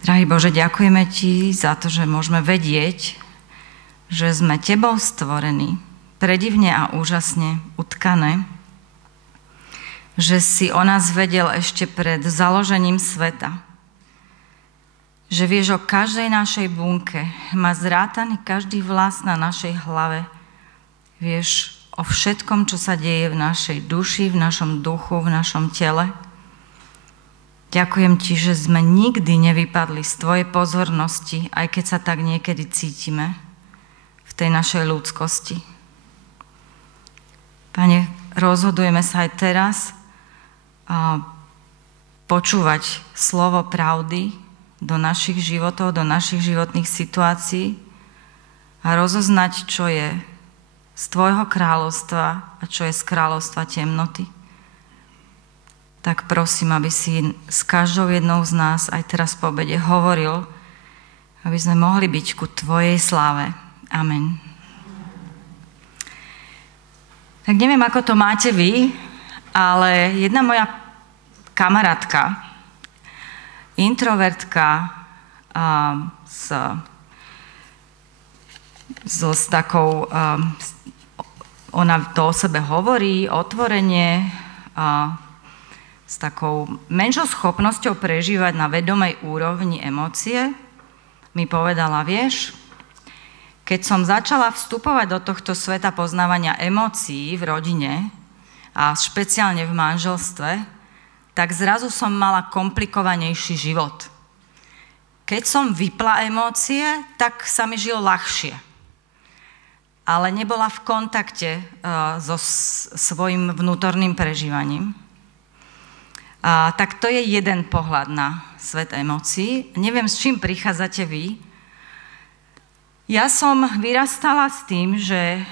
Drahý Bože, ďakujeme Ti za to, že môžeme vedieť, že sme Tebou stvorení, predivne a úžasne utkané, že si o nás vedel ešte pred založením sveta, že vieš o každej našej bunke, má zrátaný každý vlas na našej hlave, vieš o všetkom, čo sa deje v našej duši, v našom duchu, v našom tele. Ďakujem Ti, že sme nikdy nevypadli z Tvojej pozornosti, aj keď sa tak niekedy cítime v tej našej ľudskosti. Pane, rozhodujeme sa aj teraz počúvať slovo pravdy do našich životov, do našich životných situácií a rozoznať, čo je z Tvojho kráľovstva a čo je z kráľovstva temnoty. Tak prosím, aby si s každou jednou z nás aj teraz po obede hovoril, aby sme mohli byť ku Tvojej sláve. Amen. Tak neviem, ako to máte vy, ale jedna moja kamarátka, introvertka s takou, ona to o sebe hovorí otvorene, s takou menšou schopnosťou prežívať na vedomej úrovni emócie, mi povedala, vieš, keď som začala vstupovať do tohto sveta poznávania emócií v rodine a špeciálne v manželstve, tak zrazu som mala komplikovanejší život. Keď som vypla emócie, tak sa mi žilo ľahšie. Ale nebola v kontakte so svojím vnútorným prežívaním. Tak to je jeden pohľad na svet emócií. Neviem, s čím prichádzate vy. Ja som vyrastala s tým, že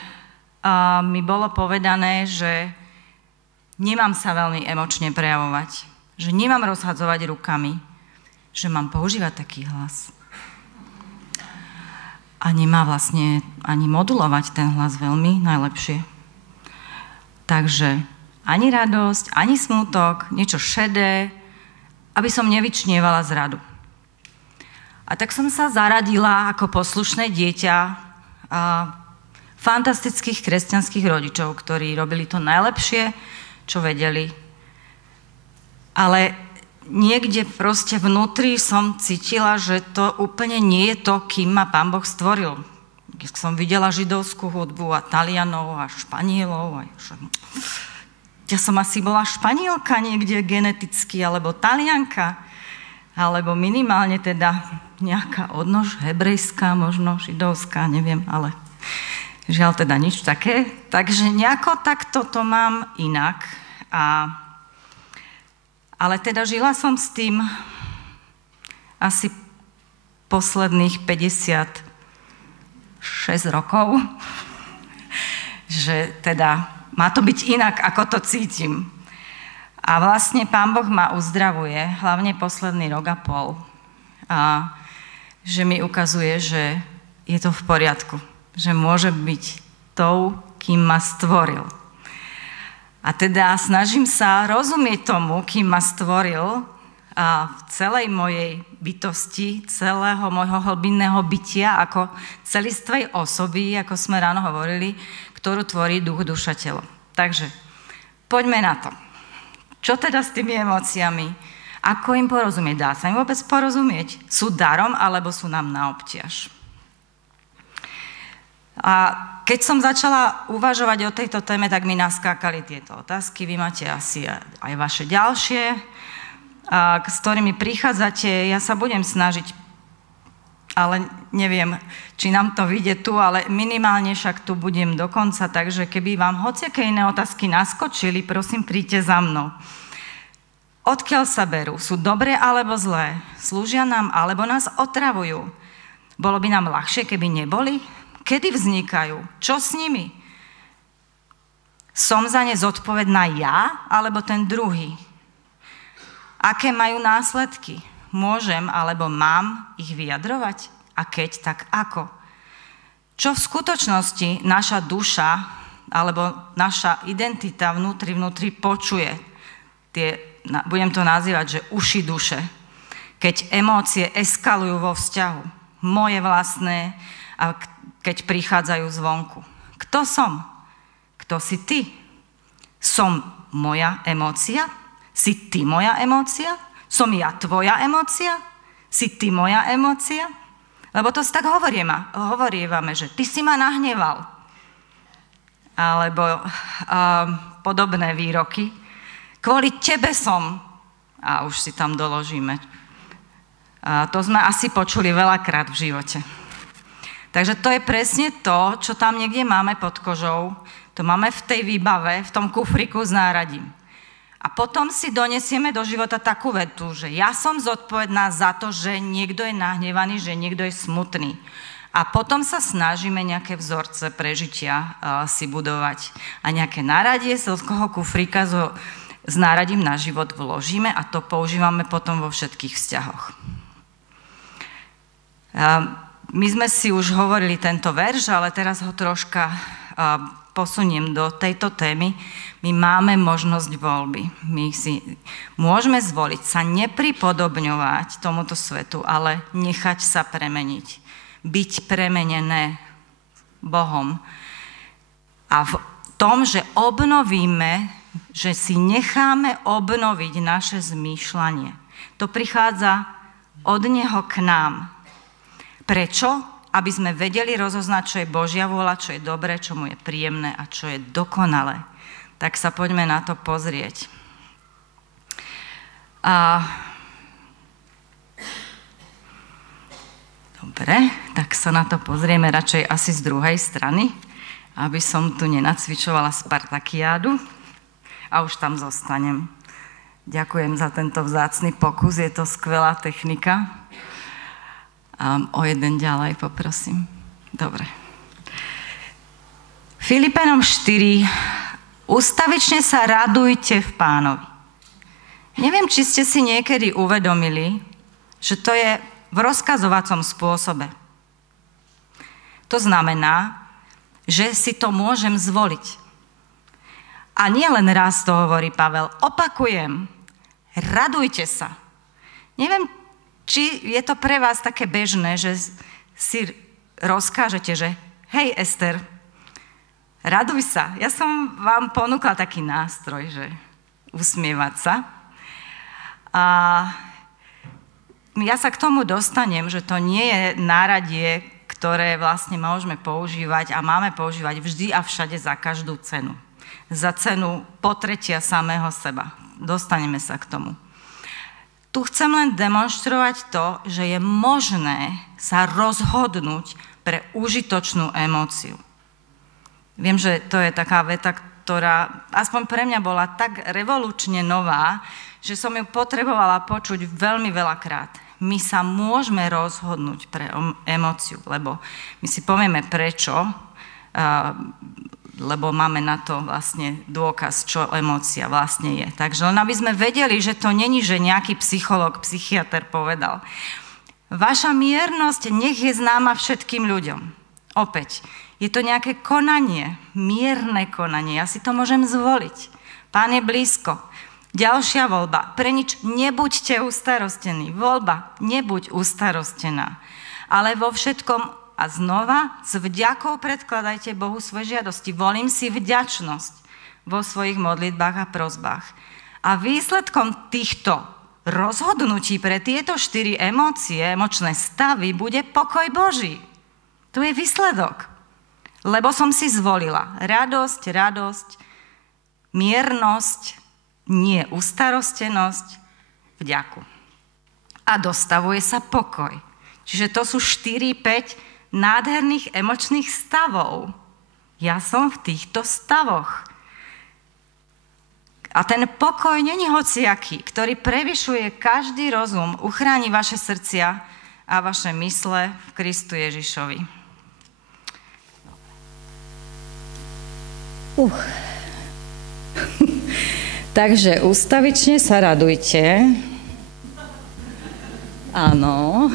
mi bolo povedané, že nemám sa veľmi emočne prejavovať, že nemám rozhadzovať rukami, že mám používať taký hlas. A nemá vlastne ani modulovať ten hlas veľmi najlepšie. Takže ani radosť, ani smútok, niečo šedé, aby som nevyčnievala z radu. A tak som sa zaradila ako poslušné dieťa fantastických kresťanských rodičov, ktorí robili to najlepšie, čo vedeli. Ale niekde proste vnútri som cítila, že to úplne nie je to, kým ma Pán Boh stvoril. Keď som videla židovskú hudbu a Talianov a Španielov, ja som asi bola Španielka niekde geneticky, alebo Talianka, alebo minimálne teda nejaká odnož hebrejská, možno židovská, neviem, ale žiaľ teda nič také. Takže nejako takto to mám inak. Ale teda žila som s tým asi posledných 56 rokov, že teda má to byť inak, ako to cítim. A vlastne Pán Boh ma uzdravuje, hlavne posledný rok a pol. A že mi ukazuje, že je to v poriadku. Že môže byť tou, kým ma stvoril. A teda snažím sa rozumieť tomu, kým ma stvoril a v celej mojej bytosti, celého môjho hlbinného bytia, ako celistvej osoby, ako sme ráno hovorili, ktorú tvorí duch, duša, telo. Takže poďme na to. Čo teda s tými emóciami? Ako im porozumieť? Dá sa im vôbec porozumieť? Sú darom, alebo sú nám na obťaž? A keď som začala uvažovať o tejto téme, tak mi naskákali tieto otázky. Vy máte asi aj vaše ďalšie, s ktorými prichádzate. Ja sa budem snažiť, ale neviem, či nám to vyjde tu, ale minimálne však tu budem do konca, takže keby vám hociaké iné otázky naskočili, prosím, príďte za mnou. Odkiaľ sa berú? Sú dobré alebo zlé? Slúžia nám alebo nás otravujú? Bolo by nám ľahšie, keby neboli? Kedy vznikajú? Čo s nimi? Som za ne zodpovedná ja alebo ten druhý? Aké majú následky? Môžem alebo mám ich vyjadrovať? A keď, tak ako? Čo v skutočnosti naša duša alebo naša identita vnútri počuje? Budem to nazývať, že uši duše. keď emócie eskalujú vo vzťahu, moje vlastné, a keď prichádzajú zvonku. Kto som? Kto si ty? Som moja emócia? Si ty moja emócia? Som ja tvoja emócia? Si ty moja emócia? Lebo to si tak hovorievame, že ty si ma nahneval. Alebo podobné výroky. Kvôli tebe som. A už si tam doložíme. To sme asi počuli veľakrát v živote. Takže to je presne to, čo tam niekde máme pod kožou. To máme v tej výbave, v tom kufriku s náradím. A potom si donesieme do života takú vetu, že ja som zodpovedná za to, že niekto je nahnevaný, že niekto je smutný. A potom sa snažíme nejaké vzorce prežitia si budovať. A nejaké náradie z toho kufrika s náradím na život vložíme a to používame potom vo všetkých vzťahoch. My sme si už hovorili tento verš, ale teraz ho troška posuniem do tejto témy. My máme možnosť voľby. My si môžeme zvoliť sa nepripodobňovať tomuto svetu, ale nechať sa premeniť. Byť premenené Bohom. A v tom, že obnovíme, že si necháme obnoviť naše zmýšľanie. To prichádza od Neho k nám. Prečo? Aby sme vedeli rozoznať, čo je Božia vôľa, čo je dobré, čo mu je príjemné a čo je dokonalé. Tak sa poďme na to pozrieť. Dobre, tak sa na to pozrieme radšej asi z druhej strany, aby som tu nenacvičovala Spartakiádu a už tam zostanem. Ďakujem za tento vzácny pokus, je to skvelá technika. O jeden ďalej poprosím. Dobre. Filipenom 4. Ustavične sa radujte v Pánovi. Neviem, či ste si niekedy uvedomili, že to je v rozkazovacom spôsobe. To znamená, že si to môžem zvoliť. A nie len raz to hovorí Pavel. Opakujem, radujte sa. Neviem, či je to pre vás také bežné, že si rozkážete, že hej Ester, raduj sa. Ja som vám ponúkla taký nástroj, že usmievať sa. A ja sa k tomu dostanem, že to nie je náradie, ktoré vlastne môžeme používať a máme používať vždy a všade za každú cenu. Za cenu potretia samého seba. Dostaneme sa k tomu. Tu chcem len demonštrovať to, že je možné sa rozhodnúť pre užitočnú emóciu. Viem, že to je taká veta, ktorá aspoň pre mňa bola tak revolučne nová, že som ju potrebovala počuť veľmi veľakrát. My sa môžeme rozhodnúť pre emóciu, lebo my si povieme prečo, lebo máme na to vlastne dôkaz, čo emócia vlastne je. Takže len aby sme vedeli, že to není, že nejaký psychológ, psychiater povedal. Vaša miernosť nech je známa všetkým ľuďom. Opäť, je to nejaké konanie, mierne konanie. Ja si to môžem zvoliť. Pán je blízko. Ďalšia voľba. Pre nič nebuďte ustarostení. Voľba, nebuď ustarostená. Ale vo všetkom a znova s vďakou predkladajte Bohu svoje žiadosti. Volím si vďačnosť vo svojich modlitbách a prosbách. A výsledkom týchto rozhodnutí pre tieto 4 emócie, emočné stavy, bude pokoj Boží. To je výsledok. Lebo som si zvolila radosť, miernosť, nie ustarostenosť, vďaku. A dostavuje sa pokoj. Čiže to sú 4-5 nádherných emočných stavov. Ja som v týchto stavoch. A ten pokoj není hociaký, ktorý prevyšuje každý rozum, uchráni vaše srdcia a vaše mysle v Kristu Ježišovi. Takže ustavične sa radujte. Áno.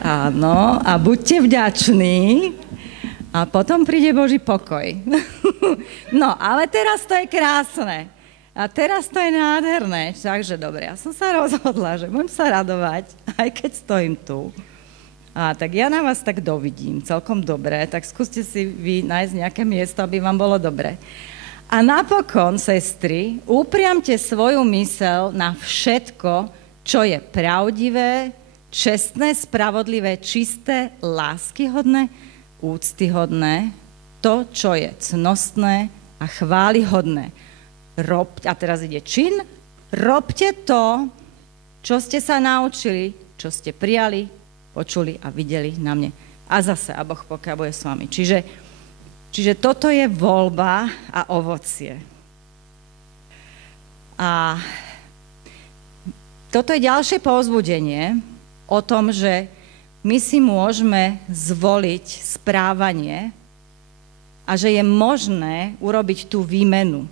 Áno. A buďte vďační. A potom príde Boží pokoj. No, ale teraz to je krásne. A teraz to je nádherné. Takže dobre, ja som sa rozhodla, že budem sa radovať, aj keď stojím tu. A tak ja na vás tak dovidím celkom dobre, tak skúste si vy nájsť nejaké miesto, aby vám bolo dobre. A napokon, sestry, upriamte svoju mysel na všetko, čo je pravdivé, čestné, spravodlivé, čisté, láskyhodné, úctyhodné, to, čo je cnostné a chválihodné. A teraz ide čin, robte to, čo ste sa naučili, čo ste prijali, počuli a videli na mne. A zase, a Boh pokiaľ bude s vami. Čiže toto je voľba a ovocie. A toto je ďalšie povzbudenie o tom, že my si môžeme zvoliť správanie a že je možné urobiť tú výmenu.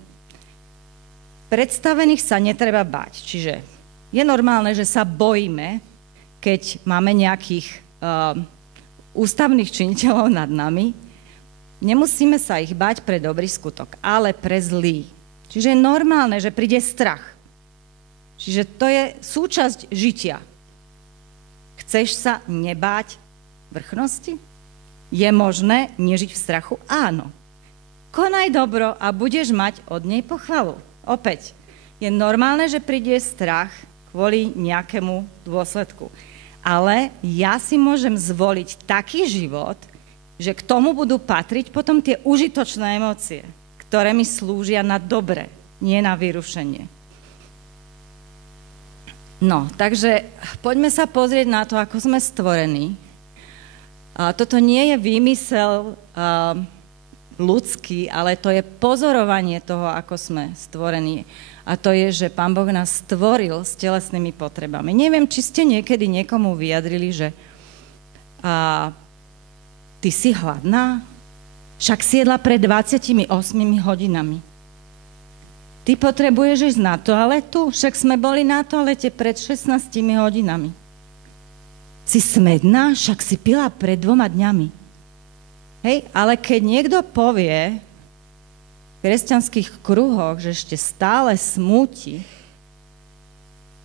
Predstavených sa netreba bať. Čiže je normálne, že sa bojíme, keď máme nejakých ústavných činiteľov nad nami. Nemusíme sa ich bať pre dobrý skutok, ale pre zlý. Čiže je normálne, že príde strach. Čiže to je súčasť žitia. Chceš sa nebáť vrchnosti? Je možné nežiť v strachu? Áno. Konaj dobro a budeš mať od nej pochvalu. Opäť, je normálne, že príde strach kvôli nejakému dôsledku. Ale ja si môžem zvoliť taký život, že k tomu budú patriť potom tie užitočné emócie, ktoré mi slúžia na dobre, nie na vyrušenie. No, takže poďme sa pozrieť na to, ako sme stvorení. Toto nie je výmysel ľudský, ale to je pozorovanie toho, ako sme stvorení. A to je, že Pán Boh nás stvoril s telesnými potrebami. Neviem, či ste niekedy niekomu vyjadrili, že ty si hladná? Však si jedla pred 28 hodinami. Ty potrebuješ ísť na toaletu? Však sme boli na toalete pred 16 hodinami. Si smedná? Však si pila pred 2 dňami. Hej, ale keď niekto povie v kresťanských kruhoch, že ešte stále smúti,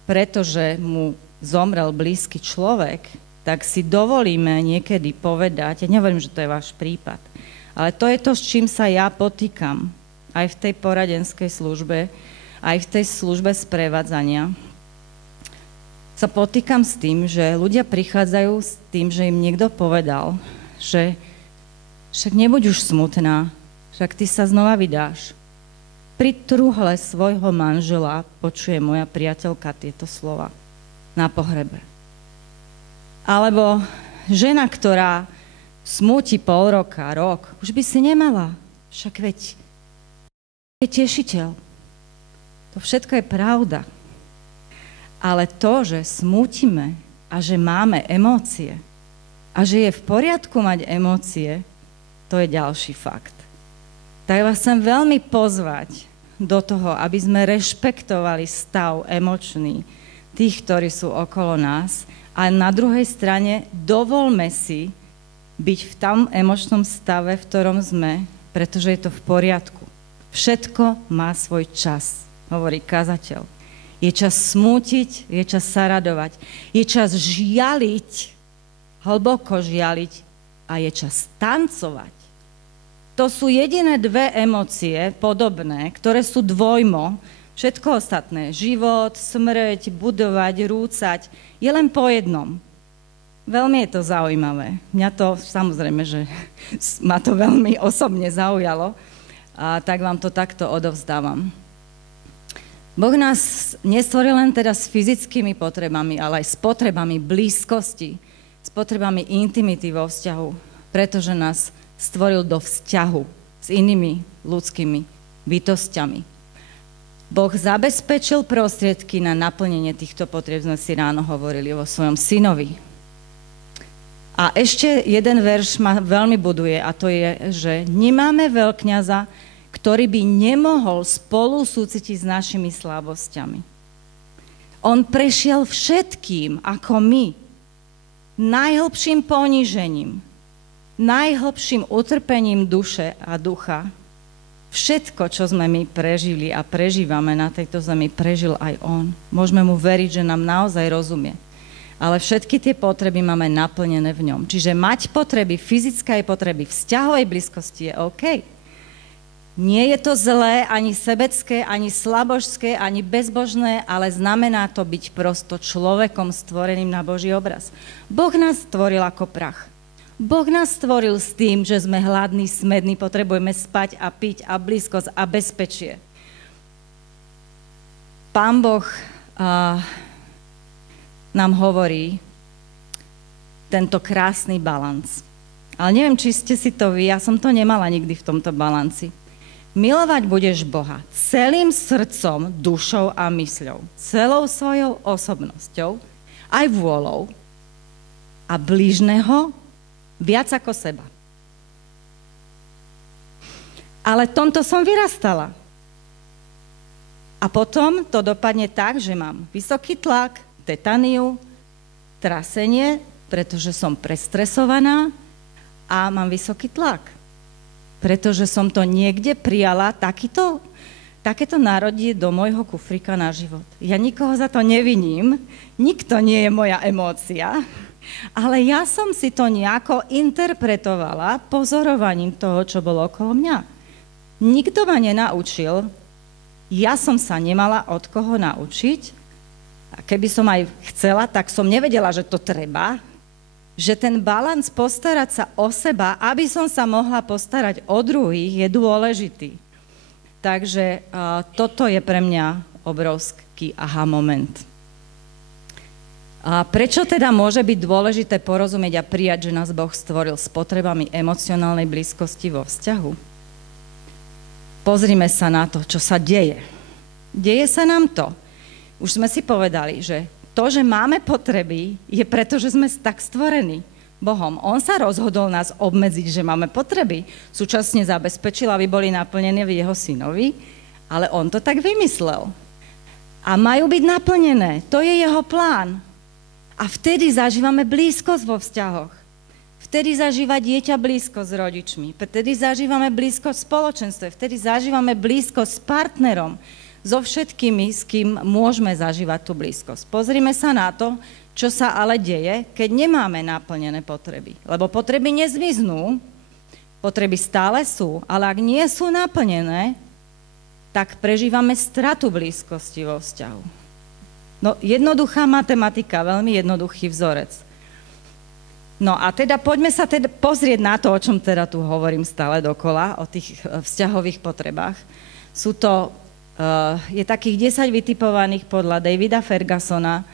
pretože mu zomrel blízky človek, tak si dovolíme niekedy povedať, ja nehovorím, že to je váš prípad, ale to je to, s čím sa ja potýkam aj v tej poradenskej službe, aj v tej službe sprevádzania. Sa potýkam s tým, že ľudia prichádzajú s tým, že im niekto povedal, že však nebuď už smutná, však ty sa znova vydáš. Pri truhle svojho manžela počuje moja priateľka tieto slova na pohrebe. Alebo žena, ktorá smúti pol roka, rok, už by si nemala. Však veď je tešiteľ. To všetko je pravda. Ale to, že smútime a že máme emócie a že je v poriadku mať emócie, to je ďalší fakt. Tak vás chcem veľmi pozvať do toho, aby sme rešpektovali stav emočný tých, ktorí sú okolo nás, a na druhej strane dovolme si byť v tom emočnom stave, v ktorom sme, pretože je to v poriadku. Všetko má svoj čas, hovorí kazateľ. Je čas smútiť, je čas sa radovať, je čas žialiť, hlboko žialiť a je čas tancovať. To sú jediné 2 emócie podobné, ktoré sú dvojmo. Všetko ostatné, život, smrť, budovať, rúcať, je len po jednom. Veľmi je to zaujímavé. Mňa to, samozrejme, že ma to veľmi osobne zaujalo, a tak vám to takto odovzdávam. Boh nás nestvoril len teda s fyzickými potrebami, ale aj s potrebami blízkosti, s potrebami intimity vo vzťahu, pretože nás stvoril do vzťahu s inými ľudskými bytosťami. Boh zabezpečil prostriedky na naplnenie týchto potrieb, sme si ráno hovorili vo svojom synovi. A ešte jeden verš ma veľmi buduje, a to je, že nemáme veľkňaza, ktorý by nemohol spolu súcitiť s našimi slabosťami. On prešiel všetkým, ako my, najhlbším ponížením, najhlbším utrpením duše a ducha. Všetko, čo sme my prežili a prežívame na tejto zemi, prežil aj on. Môžeme mu veriť, že nám naozaj rozumie. Ale všetky tie potreby máme naplnené v ňom. Čiže mať potreby, fyzické potreby, vzťahovej blízkosti je OK. Nie je to zlé, ani sebecké, ani slabožské, ani bezbožné, ale znamená to byť prosto človekom stvoreným na Boží obraz. Boh nás stvoril ako prach. Boh nás stvoril s tým, že sme hladní, smední, potrebujeme spať a piť a blízkosť a bezpečie. Pán Boh nám hovorí tento krásny balans. Ale neviem, či ste si to vy, ja som to nemala nikdy v tomto balanci. Milovať budeš Boha celým srdcom, dušou a mysľou, celou svojou osobnosťou, aj vôľou a blížneho viac ako seba. Ale tomto som vyrastala. A potom to dopadne tak, že mám vysoký tlak, tetaniu, trasenie, pretože som prestresovaná a mám vysoký tlak. Pretože som to niekde prijala, takéto národie do môjho kufrika na život. Ja nikoho za to neviním, nikto nie je moja emócia, ale ja som si to nejako interpretovala pozorovaním toho, čo bolo okolo mňa. Nikto ma nenaučil, ja som sa nemala od koho naučiť, a keby som aj chcela, tak som nevedela, že to treba, že ten balans postarať sa o seba, aby som sa mohla postarať o druhých, je dôležitý. Takže toto je pre mňa obrovský aha moment. A prečo teda môže byť dôležité porozumieť a prijať, že nás Boh stvoril s potrebami emocionálnej blízkosti vo vzťahu? Pozrime sa na to, čo sa deje. Deje sa nám to. Už sme si povedali, že to, že máme potreby, je preto, že sme tak stvorení Bohom. On sa rozhodol nás obmedziť, že máme potreby. Súčasne zabezpečil, aby boli naplnené v jeho synovi, ale on to tak vymyslel. A majú byť naplnené. To je jeho plán. A vtedy zažívame blízkosť vo vzťahoch. Vtedy zažíva dieťa blízkosť s rodičmi. Vtedy zažívame blízkosť v spoločenstve. Vtedy zažívame blízkosť s partnerom. So všetkými, s kým môžeme zažívať tú blízkosť. Pozrime sa na to, čo sa ale deje, keď nemáme naplnené potreby. Lebo potreby nezmiznú, potreby stále sú, ale ak nie sú naplnené, tak prežívame stratu blízkosti vo vzťahu. No, jednoduchá matematika, veľmi jednoduchý vzorec. No a teda poďme sa teda pozrieť na to, o čom teda tu hovorím stále dokola, o tých vzťahových potrebách. Je takých 10 vytipovaných podľa Davida Fergusona,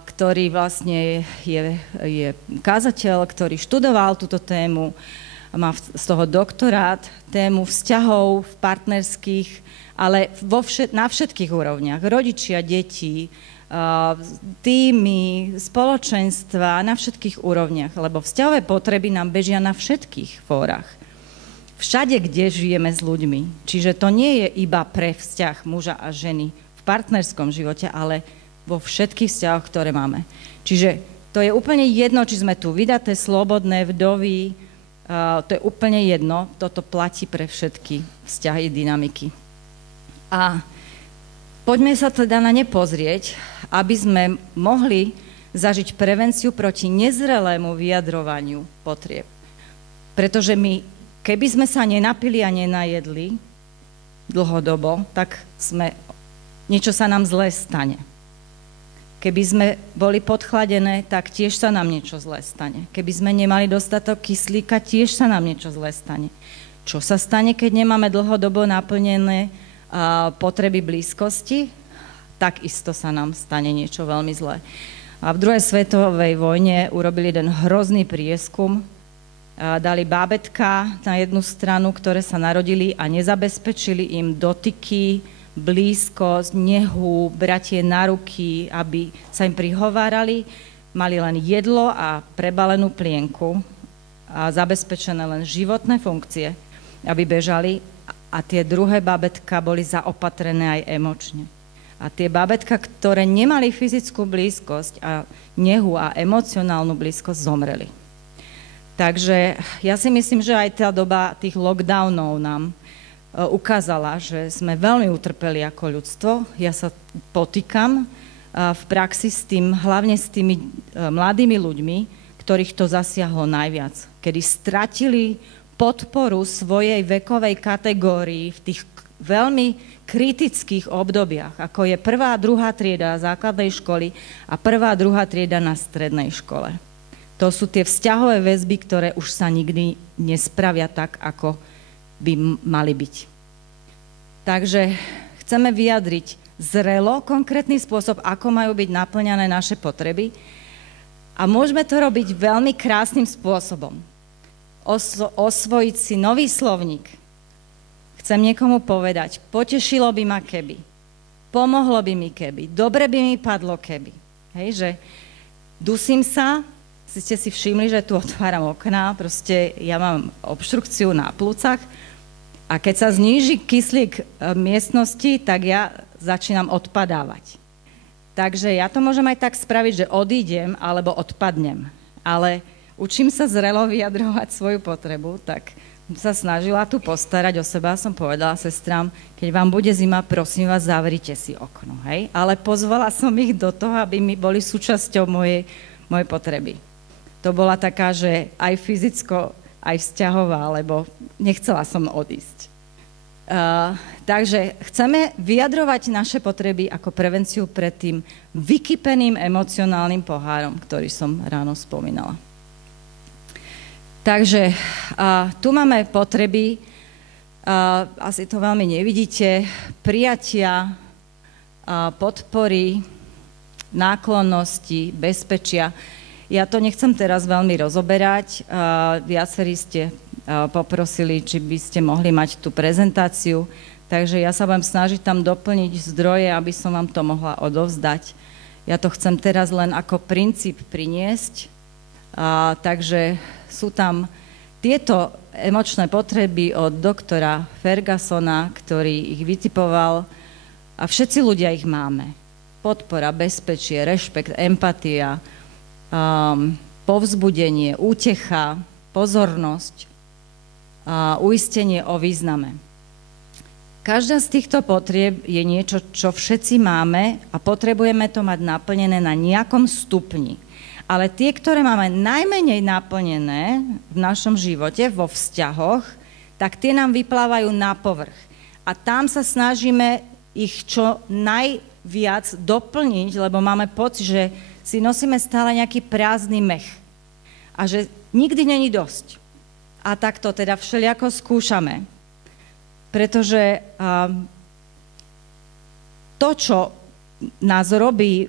ktorý vlastne je kázateľ, ktorý študoval túto tému, má z toho doktorát, tému vzťahov partnerských, ale na všetkých úrovniach. Rodičia, deti, týmy, spoločenstva, na všetkých úrovniach, lebo vzťahové potreby nám bežia na všetkých fórach. Všade, kde žijeme s ľuďmi. Čiže to nie je iba pre vzťah muža a ženy v partnerskom živote, ale vo všetkých vzťahoch, ktoré máme. Čiže to je úplne jedno, či sme tu vydaté, slobodné, vdovy, to je úplne jedno, toto platí pre všetky vzťahy, dynamiky. A poďme sa teda na ne pozrieť, aby sme mohli zažiť prevenciu proti nezrelému vyjadrovaniu potrieb. Pretože keby sme sa nenapili a nenajedli dlhodobo, tak niečo sa nám zlé stane. Keby sme boli podchladené, tak tiež sa nám niečo zlé stane. Keby sme nemali dostatok kyslíka, tiež sa nám niečo zlé stane. Čo sa stane, keď nemáme dlhodobo naplnené potreby blízkosti? Takisto sa nám stane niečo veľmi zlé. A v druhej svetovej vojne urobili jeden hrozný prieskum. Dali bábätká na jednu stranu, ktoré sa narodili a nezabezpečili im dotyky, blízkosť, nehu, bratie na ruky, aby sa im prihovárali. Mali len jedlo a prebalenú plienku a zabezpečené len životné funkcie, aby bežali. A tie druhé bábätká boli zaopatrené aj emočne. A tie bábätká, ktoré nemali fyzickú blízkosť a nehu a emocionálnu blízkosť, zomreli. Takže ja si myslím, že aj tá doba tých lockdownov nám ukázala, že sme veľmi utrpeli ako ľudstvo. Ja sa potýkam v praxi s tým, hlavne s tými mladými ľuďmi, ktorých to zasiahlo najviac. Kedy stratili podporu svojej vekovej kategórii v tých veľmi kritických obdobiach, ako je 1. a 2. trieda základnej školy a 1. a 2. trieda na strednej škole. To sú tie vzťahové väzby, ktoré už sa nikdy nespravia tak, ako by mali byť. Takže chceme vyjadriť zrelo konkrétny spôsob, ako majú byť naplňané naše potreby a môžeme to robiť veľmi krásnym spôsobom. Osvojiť si nový slovník. Chcem niekomu povedať, potešilo by ma keby, pomohlo by mi keby, dobre by mi padlo keby. Hej, že dusím sa, ste si všimli, že tu otváram okná, proste ja mám obštrukciu na plúcach a keď sa zníži kyslík miestnosti, tak ja začínam odpadávať. Takže ja to môžem aj tak spraviť, že odídem alebo odpadnem, ale učím sa zrelo vyjadrovať svoju potrebu, tak sa snažila tu postarať o seba, som povedala sestrám, keď vám bude zima, prosím vás, zavrite si okno, hej? Ale pozvala som ich do toho, aby mi boli súčasťou mojej potreby. To bola taká, že aj fyzicko, aj vzťahová, lebo nechcela som odísť. Takže chceme vyjadrovať naše potreby ako prevenciu pred tým vykypeným emocionálnym pohárom, ktorý som ráno spomínala. Takže tu máme potreby, asi to veľmi nevidíte, prijatia, podpory, náklonnosti, bezpečia. Ja to nechcem teraz veľmi rozoberať. Viacerí ste poprosili, či by ste mohli mať tú prezentáciu, takže ja sa budem snažiť tam doplniť zdroje, aby som vám to mohla odovzdať. Ja to chcem teraz len ako princíp priniesť. Takže sú tam tieto emočné potreby od doktora Fergusona, ktorý ich vytipoval a všetci ľudia ich máme. Podpora, bezpečie, rešpekt, empatia, povzbudenie, útecha, pozornosť, uistenie o význame. Každá z týchto potrieb je niečo, čo všetci máme a potrebujeme to mať naplnené na nejakom stupni. Ale tie, ktoré máme najmenej naplnené v našom živote, vo vzťahoch, tak tie nám vyplávajú na povrch. A tam sa snažíme ich čo najviac doplniť, lebo máme pocit, že si nosíme stále nejaký prázdny mech. A že nikdy není dosť. A tak to teda všelijako skúšame. Pretože to, čo nás robí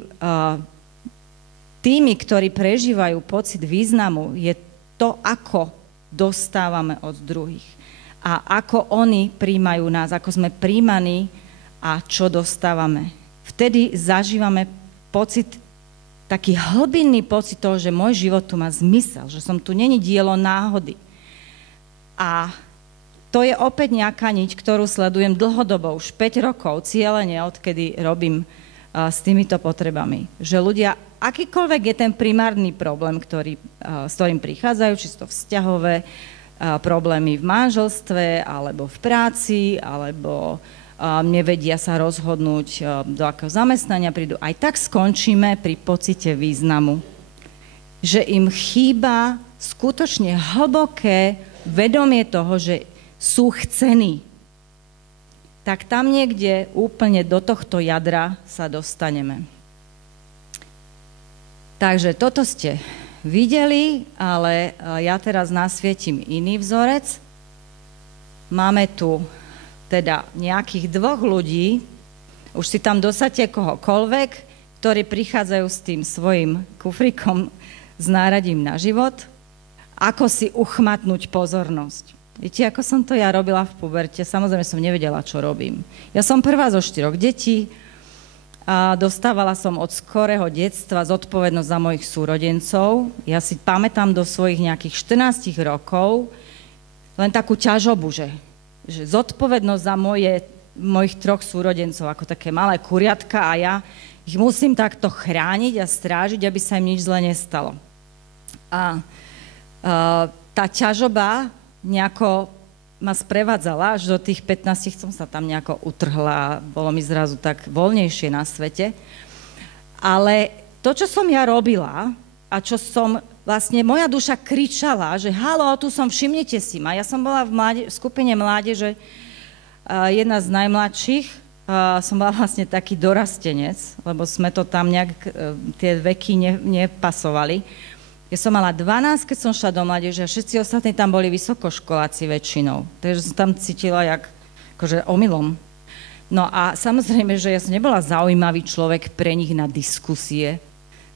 tými, ktorí prežívajú pocit významu, je to, ako dostávame od druhých. A ako oni príjmajú nás, ako sme príjmaní a čo dostávame. Vtedy zažívame pocit, taký hlbinný pocit toho, že môj život tu má zmysel, že som tu není dielo náhody. A to je opäť nejaká niť, ktorú sledujem dlhodobo, už 5 rokov, cieľene, odkedy robím s týmito potrebami. Že ľudia, akýkoľvek je ten primárny problém, s ktorým prichádzajú, čisto vzťahové problémy v manželstve, alebo v práci, alebo nevedia sa rozhodnúť, do akého zamestnania prídu, aj tak skončíme pri pocite významu. Že im chýba skutočne hlboké vedomie toho, že sú chcení. Tak tam niekde úplne do tohto jadra sa dostaneme. Takže toto ste videli, ale ja teraz nasvietím iný vzorec. Máme tu teda nejakých 2 ľudí, už si tam dosadte kohokoľvek, ktorí prichádzajú s tým svojim kufrikom s náradím na život, ako si uchmatnúť pozornosť. Viete, ako som to ja robila v puberte? Samozrejme som nevedela, čo robím. Ja som prvá zo 4 detí a dostávala som od skorého detstva zodpovednosť za mojich súrodencov. Ja si pamätám do svojich nejakých 14 rokov len takú ťažobu, že zodpovednosť za mojich 3 súrodencov, ako také malé kuriatka a ja ich musím takto chrániť a strážiť, aby sa im nič zle nestalo. A tá ťažoba nejako ma sprevádzala, až do tých 15 som sa tam nejako utrhla, bolo mi zrazu tak voľnejšie na svete. Ale to, čo som ja robila a čo som, vlastne moja duša kričala, že halo, tu som, všimnite si ma. Ja som bola v skupine mládeže, jedna z najmladších, som bola vlastne taký dorastenec, lebo sme to tam nejak, tie veky nepasovali. Ja som mala 12, keď som šla do mládeže a všetci ostatní tam boli vysokoškoláci väčšinou. Takže som tam cítila jak, akože omylom. No a samozrejme, že ja som nebola zaujímavý človek pre nich na diskusie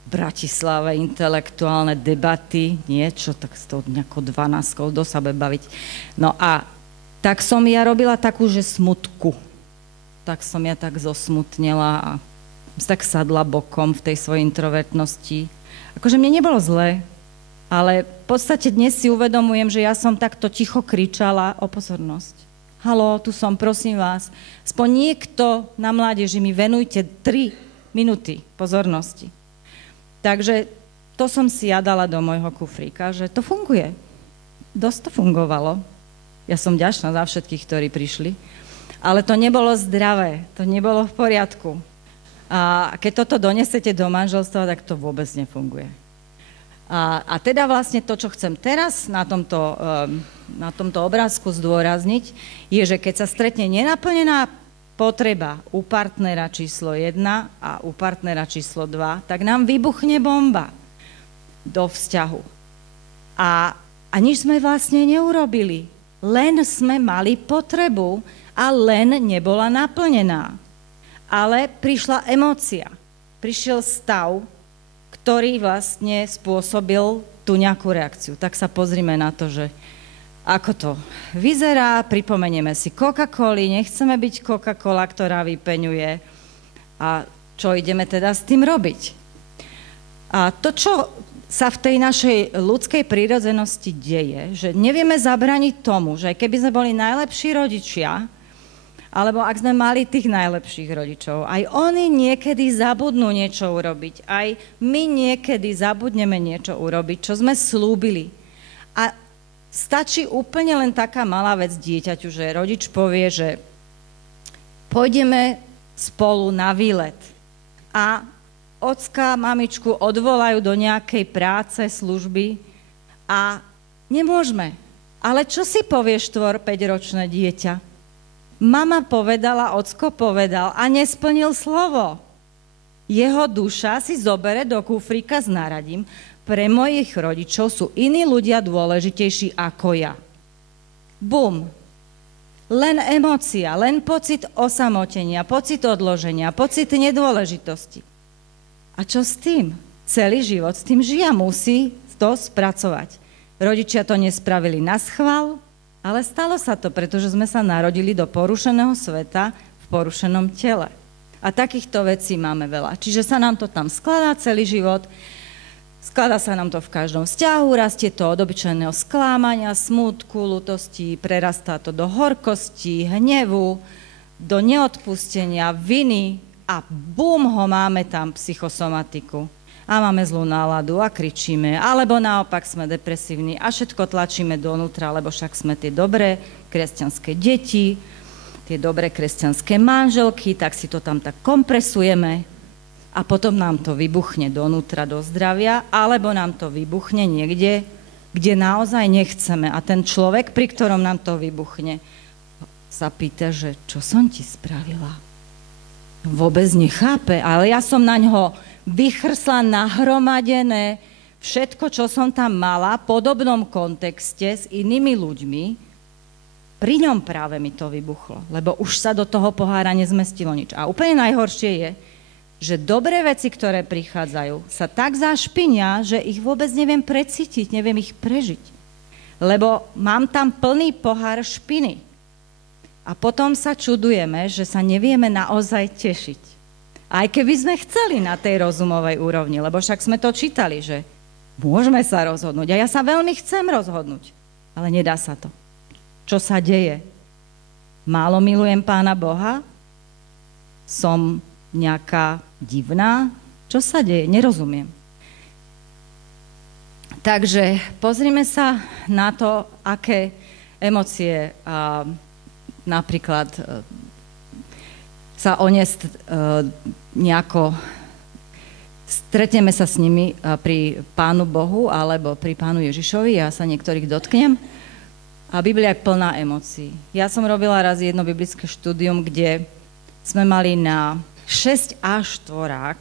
v Bratislave, intelektuálne debaty, niečo, tak s tou nejakou 12, kto sa bude baviť. No a tak som ja robila takú, že smutku. Tak som ja tak zosmutnela a tak sadla bokom v tej svojej introvertnosti. Akože mne nebolo zle, ale v podstate dnes si uvedomujem, že ja som takto ticho kričala o pozornosť. Haló, tu som, prosím vás. Aspoň niekto na mládeži mi venujte 3 minúty pozornosti. Takže to som si ja dala do môjho kufríka, že to funguje. Dosť to fungovalo. Ja som vďačná za všetkých, ktorí prišli. Ale to nebolo zdravé, to nebolo v poriadku. A keď toto donesete do manželstva, tak to vôbec nefunguje. A teda vlastne to, čo chcem teraz na tomto obrázku zdôrazniť, je, že keď sa stretne nenaplnená potreba u partnera číslo 1 a u partnera číslo 2, tak nám vybuchne bomba do vzťahu. A nič sme vlastne neurobili. Len sme mali potrebu a len nebola naplnená. Ale prišla emócia, prišiel stav, ktorý vlastne spôsobil tú nejakú reakciu. Tak sa pozrime na to, že ako to vyzerá, pripomenieme si Coca-Coli, nechceme byť Coca-Cola, ktorá vypeňuje. A čo ideme teda s tým robiť? A to, čo sa v tej našej ľudskej prírodzenosti deje, že nevieme zabrániť tomu, že aj keby sme boli najlepší rodičia, alebo ak sme mali tých najlepších rodičov, aj oni niekedy zabudnú niečo urobiť, aj my niekedy zabudneme niečo urobiť, čo sme slúbili. A stačí úplne len taká malá vec dieťaťu, že rodič povie, že pôjdeme spolu na výlet a ocka, mamičku odvolajú do nejakej práce, služby a nemôžeme. Ale čo si povie 4-5-ročné dieťa? Mama povedala, ocko povedal a nesplnil slovo. Jeho duša si zobere do kufríka s náradím. Pre mojich rodičov sú iní ľudia dôležitejší ako ja. Bum. Len emócia, len pocit osamotenia, pocit odloženia, pocit nedôležitosti. A čo s tým? Celý život s tým žia, musí to spracovať. Rodičia to nespravili naschvál, ale stalo sa to, pretože sme sa narodili do porušeného sveta v porušenom tele. A takýchto vecí máme veľa. Čiže sa nám to tam skladá celý život, skladá sa nám to v každom vzťahu, rastie to od obyčajného sklámania, smútku, ľútosti, prerastá to do horkosti, hnevu, do neodpustenia, viny a bum, ho máme tam psychosomatiku. A máme zlú náladu a kričíme, alebo naopak sme depresívni a všetko tlačíme donútra, lebo však sme tie dobré kresťanské deti, tie dobré kresťanské manželky, tak si to tam tak kompresujeme a potom nám to vybuchne donútra do zdravia, alebo nám to vybuchne niekde, kde naozaj nechceme. A ten človek, pri ktorom nám to vybuchne, sa pýta, že čo som ti spravila? Vôbec nechápe, ale ja som na ňo vychrsla nahromadené všetko, čo som tam mala v podobnom kontexte s inými ľuďmi. Pri ňom práve mi to vybuchlo, lebo už sa do toho pohára nezmestilo nič. A úplne najhoršie je, že dobré veci, ktoré prichádzajú, sa tak zašpinia, že ich vôbec neviem precítiť, neviem ich prežiť. Lebo mám tam plný pohár špiny. A potom sa čudujeme, že sa nevieme naozaj tešiť. Aj keby sme chceli na tej rozumovej úrovni, lebo však sme to čítali, že môžeme sa rozhodnúť. A ja sa veľmi chcem rozhodnúť, ale nedá sa to. Čo sa deje? Málo milujem Pána Boha? Som nejaká divná? Čo sa deje? Nerozumiem. Takže pozrime sa na to, aké emócie, napríklad sa oniesť nejako, stretneme sa s nimi pri Pánu Bohu alebo pri Pánu Ježišovi, ja sa niektorých dotknem. A Biblia je plná emócií. Ja som robila raz jedno biblické štúdium, kde sme mali na 6 A4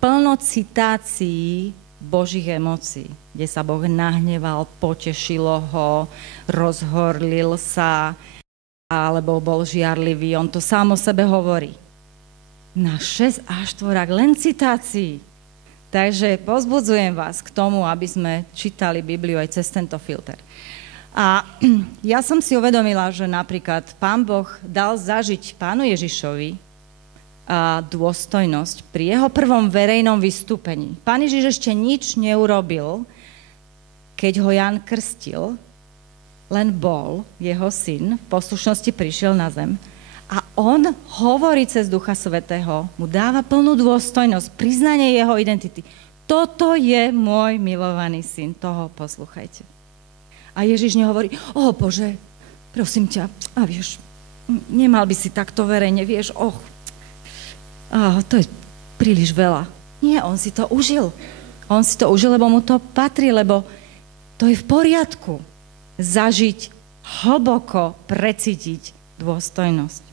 plno citácií Božích emócií, kde sa Boh nahneval, potešilo ho, rozhorlil sa, alebo bol žiarlivý. On to sám o sebe hovorí. Na 6 A4 len citácií. Takže pozbudzujem vás k tomu, aby sme čítali Bibliu aj cez tento filter. A ja som si uvedomila, že napríklad Pán Boh dal zažiť Pánu Ježišovi dôstojnosť pri jeho prvom verejnom vystúpení. Pán Ježiš ešte nič neurobil, keď ho Ján krstil, len bol jeho syn, v poslušnosti prišiel na zem a on hovorí cez Ducha Svätého, mu dáva plnú dôstojnosť, priznanie jeho identity. Toto je môj milovaný syn, toho poslúchajte. A Ježiš nehovorí, Bože, prosím ťa, a vieš, nemal by si takto verejne, vieš, to je príliš veľa. Nie, on si to užil. On si to užil, lebo mu to patrí, lebo to je v poriadku. Zažiť, hlboko precítiť dôstojnosť.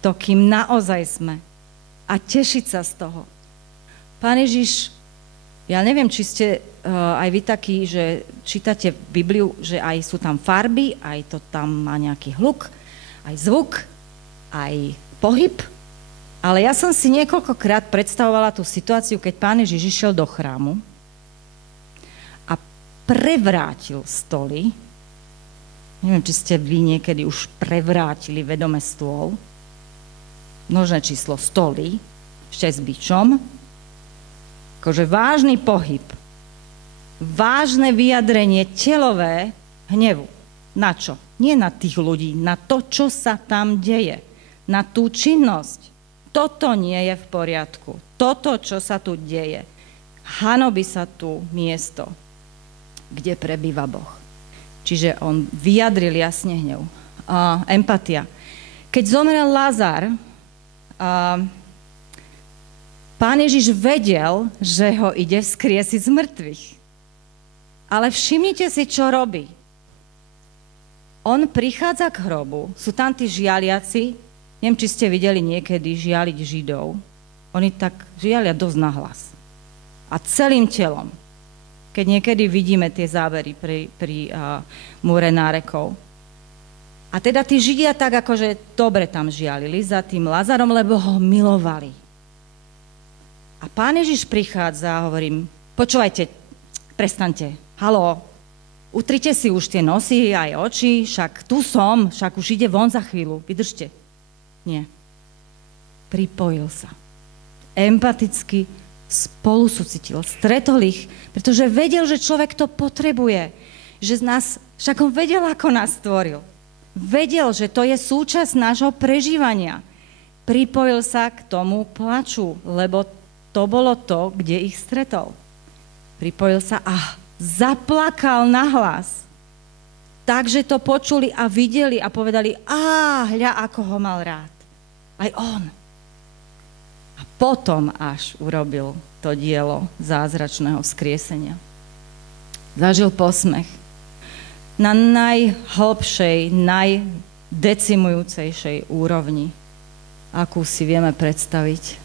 To, kým naozaj sme. A tešiť sa z toho. Pán Ježiš, ja neviem, či ste aj vy takí, že čítate Bibliu, že aj sú tam farby, aj to tam má nejaký hluk, aj zvuk, aj pohyb. Ale ja som si niekoľkokrát predstavovala tú situáciu, keď Pán Ježiš išiel do chrámu a prevrátil stoly. Neviem, či ste vy niekedy už prevrátili vedome stôl. Množné číslo stoly, ešte aj s bičom. Akože vážny pohyb. Vážne vyjadrenie telové hnevu. Na čo? Nie na tých ľudí, na to, čo sa tam deje. Na tú činnosť. Toto nie je v poriadku. Toto, čo sa tu deje. Hanobí sa tu miesto, kde prebýva Boh. Čiže on vyjadril jasne hnev. Empatia. Keď zomrel Lazar, Pán Ježiš vedel, že ho ide vzkriesiť z mŕtvych. Ale všimnite si, čo robí. On prichádza k hrobu, sú tam tí žialiaci, neviem, či ste videli niekedy žialiť Židov. Oni tak žialia dosť nahlas. A celým telom. Keď niekedy vidíme tie zábery pri múre nárekov. A teda tí Židia tak akože dobre tam žialili za tým Lazarom, lebo ho milovali. A Pán Ježiš prichádza a hovorím, počúvajte, prestaňte, haló, utrite si už tie nosy aj oči, však tu som, však už ide von za chvíľu, vydržte. Nie. Pripojil sa. Empaticky spolusúcitil, stretol ich, pretože vedel, že človek to potrebuje. Že z nás, však on vedel, ako nás stvoril. Vedel, že to je súčasť nášho prežívania. Pripojil sa k tomu plaču, lebo to bolo to, kde ich stretol. Pripojil sa a zaplakal nahlas. Takže to počuli a videli a povedali, hľa, ako ho mal rád. Aj on. A potom až urobil to dielo zázračného vzkriesenia. Zažil posmech. Na najhlbšej, najdecimujúcejšej úrovni, akú si vieme predstaviť.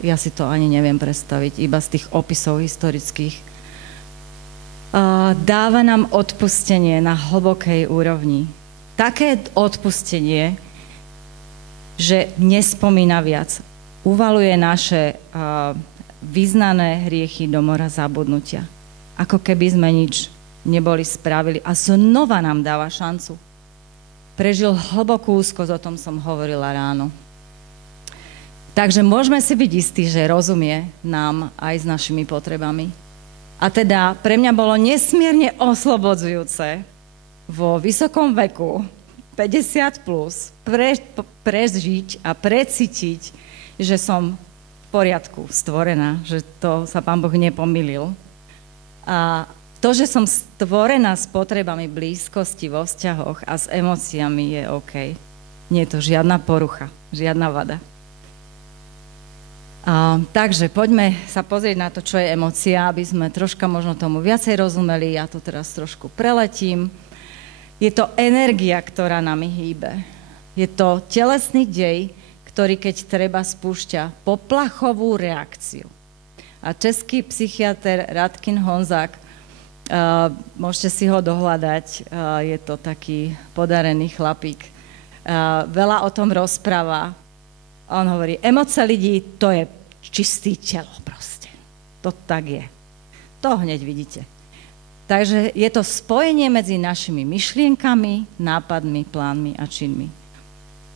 Ja si to ani neviem predstaviť, iba z tých opisov historických. Dáva nám odpustenie na hlbokej úrovni. Také odpustenie, že nespomína viac. Uvaluje naše vyznané hriechy do mora zabudnutia. Ako keby sme nič neboli spravili. A znova nám dáva šancu. Prežil hlbokú úzkosť, o tom som hovorila ráno. Takže môžeme si byť istí, že rozumie nám aj s našimi potrebami. A teda pre mňa bolo nesmierne oslobodzujúce vo vysokom veku, 50 plus, prežiť a precítiť, že som v poriadku, stvorená, že to sa Pán Boh nepomýlil. A To, že som stvorená s potrebami blízkosti vo vzťahoch a s emóciami je OK. Nie je to žiadna porucha, žiadna vada. Takže poďme sa pozrieť na to, čo je emócia, aby sme troška možno tomu viacej rozumeli. Ja to teraz trošku preletím. Je to energia, ktorá nami hýbe. Je to telesný dej, ktorý keď treba spúšťa poplachovú reakciu. A český psychiater Radkin Honzák, môžete si ho dohľadať, je to taký podarený chlapík, veľa o tom rozpráva. On hovorí, emócie ľudí, to je čistý telo proste. To tak je. To hneď vidíte. Takže je to spojenie medzi našimi myšlienkami, nápadmi, plánmi a činmi.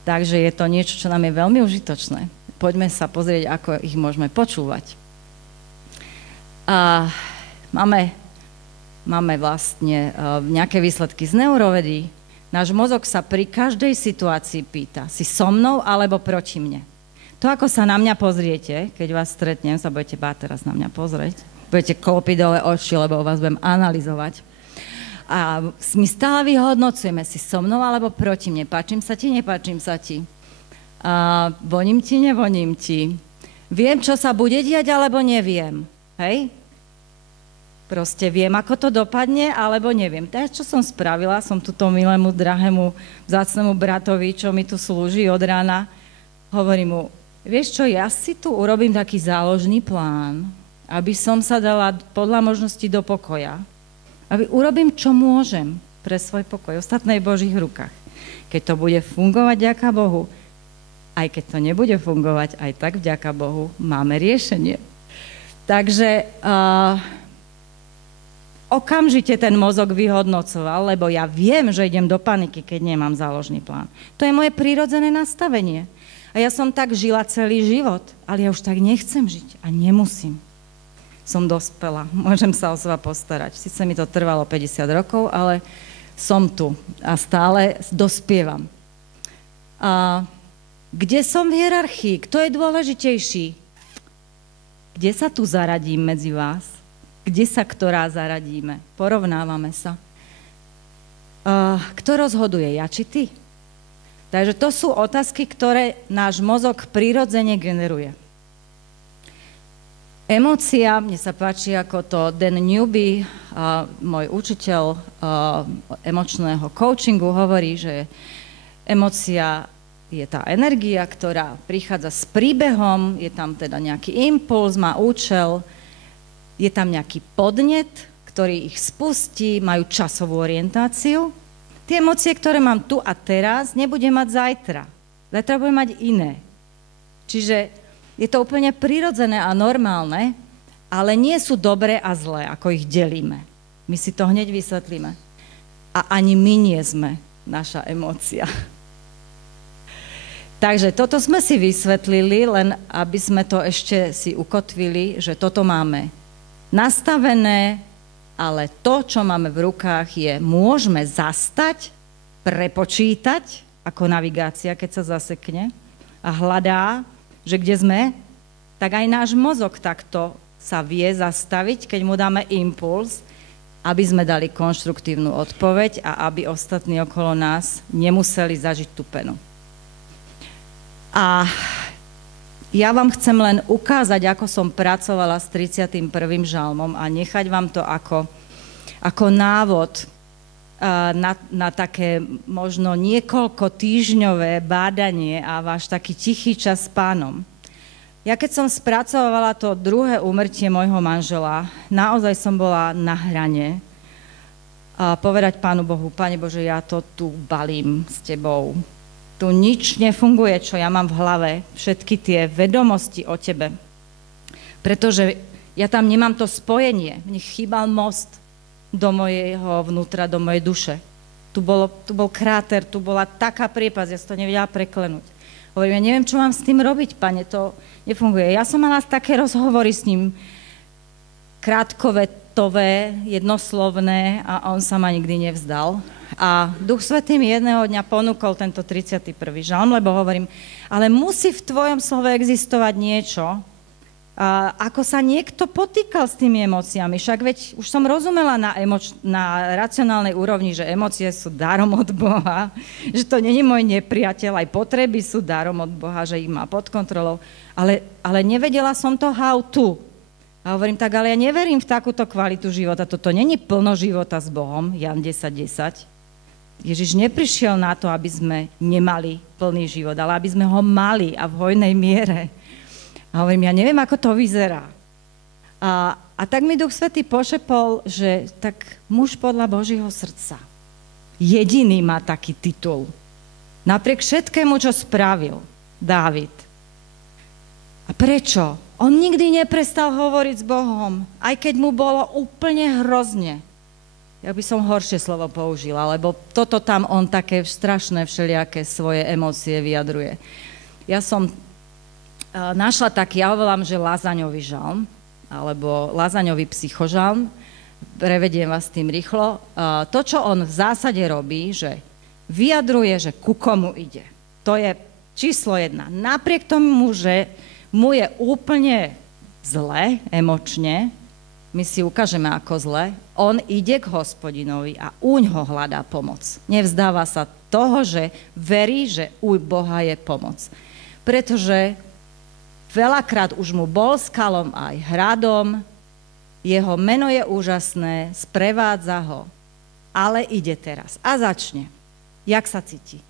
Takže je to niečo, čo nám je veľmi užitočné. Poďme sa pozrieť, ako ich môžeme počúvať. Máme vlastne nejaké výsledky z neurovedy. Náš mozog sa pri každej situácii pýta, si so mnou alebo proti mne. To, ako sa na mňa pozriete, keď vás stretnem, sa budete báť teraz na mňa pozrieť, budete klopiť dole oči, lebo vás budem analyzovať. A my stále vyhodnocujeme, si so mnou alebo proti mne. Páčim sa ti, nepáčim sa ti. Voním ti, nevoním ti. Viem, čo sa bude diať, alebo neviem. Hej? Proste viem, ako to dopadne, alebo neviem. Teraz, čo som spravila, som tuto milému, drahému, vzácnemu bratovi, čo mi tu slúži od rána, hovorím mu, vieš čo, ja si tu urobím taký záložný plán, aby som sa dala podľa možností do pokoja. Aby urobím, čo môžem pre svoj pokoj. Ostatné je v Božích rukách. Keď to bude fungovať, vďaka Bohu, aj keď to nebude fungovať, aj tak vďaka Bohu máme riešenie. Takže okamžite ten mozog vyhodnocoval, lebo ja viem, že idem do paniky, keď nemám záložný plán. To je moje prirodzené nastavenie. A ja som tak žila celý život, ale ja už tak nechcem žiť a nemusím. Som dospela, môžem sa o seba postarať. Sice mi to trvalo 50 rokov, ale som tu a stále dospievam. Kde som v hierarchii? Kto je dôležitejší? Kde sa tu zaradím medzi vás? Kde sa ktorá zaradíme? Porovnávame sa. Kto rozhoduje, ja či ty? Takže to sú otázky, ktoré náš mozog prirodzene generuje. Emócia, mne sa páči, ako to Dan Newby, môj učiteľ emočného coachingu, hovorí, že emócia je tá energia, ktorá prichádza s príbehom, je tam teda nejaký impuls, má účel, je tam nejaký podnet, ktorý ich spustí, majú časovú orientáciu. Tie emócie, ktoré mám tu a teraz, nebudem mať zajtra. Zajtra budem mať iné. Čiže je to úplne prirodzené a normálne, ale nie sú dobré a zlé, ako ich delíme. My si to hneď vysvetlíme. A ani my nie sme naša emócia. Takže toto sme si vysvetlili, len aby sme to ešte si ukotvili, že toto máme nastavené, ale to, čo máme v rukách, je môžeme zastať, prepočítať, ako navigácia, keď sa zasekne a hľadá, že kde sme, tak aj náš mozog takto sa vie zastaviť, keď mu dáme impuls, aby sme dali konštruktívnu odpoveď a aby ostatní okolo nás nemuseli zažiť tú penu. A ja vám chcem len ukázať, ako som pracovala s 31. žalmom a nechať vám to ako návod na také možno niekoľko týždňové bádanie a váš taký tichý čas s Pánom. Ja keď som spracovala to druhé úmrtie môjho manžela, naozaj som bola na hrane a povedať Pánu Bohu, Pane Bože, ja to tu balím s Tebou. Tu nič nefunguje, čo ja mám v hlave, všetky tie vedomosti o Tebe. Pretože ja tam nemám to spojenie, mne chýbal most do mojeho vnútra, do mojej duše. Tu bol kráter, tu bola taká priepasť, ja som to nevedela preklenúť. Hovorím, ja neviem, čo mám s tým robiť, Pane, to nefunguje. Ja som mala také rozhovory s ním, krátkovetové, jednoslovné a on sa ma nikdy nevzdal. A Duch Svätý mi jedného dňa ponúkol tento 31. žalm, lebo hovorím, ale musí v tvojom slove existovať niečo, ako sa niekto potýkal s tými emóciami. Však veď už som rozumela na racionálnej úrovni, že emócie sú darom od Boha, že to není môj nepriateľ, aj potreby sú darom od Boha, že ich má pod kontrolou. Ale nevedela som to how to. A hovorím tak, ale ja neverím v takúto kvalitu života. Toto není plno života s Bohom, Jan 10:10. Ježiš neprišiel na to, aby sme nemali plný život, ale aby sme ho mali a v hojnej miere. A hovorím, ja neviem, ako to vyzerá. A tak mi Duch Svätý pošepol, že tak muž podľa Božieho srdca. Jediný má taký titul. Napriek všetkému, čo spravil Dávid. A prečo? On nikdy neprestal hovoriť s Bohom, aj keď mu bolo úplne hrozne. Ja by som horšie slovo použila, lebo toto tam on také strašné všelijaké svoje emócie vyjadruje. Ja som našla taký, ja ho volám, že Lázaňový žalm, alebo Lázaňový psychožalm, prevediem vás tým rýchlo. To, čo on v zásade robí, že vyjadruje, že ku komu ide. To je číslo 1. Napriek tomu, že mu je úplne zle, emočne, my si ukážeme ako zle, on ide k Hospodinovi a úňho hľadá pomoc. Nevzdáva sa toho, že verí, že u Boha je pomoc. Pretože veľakrát už mu bol skalom aj hradom, jeho meno je úžasné, sprevádza ho, ale ide teraz a začne. Jak sa cíti?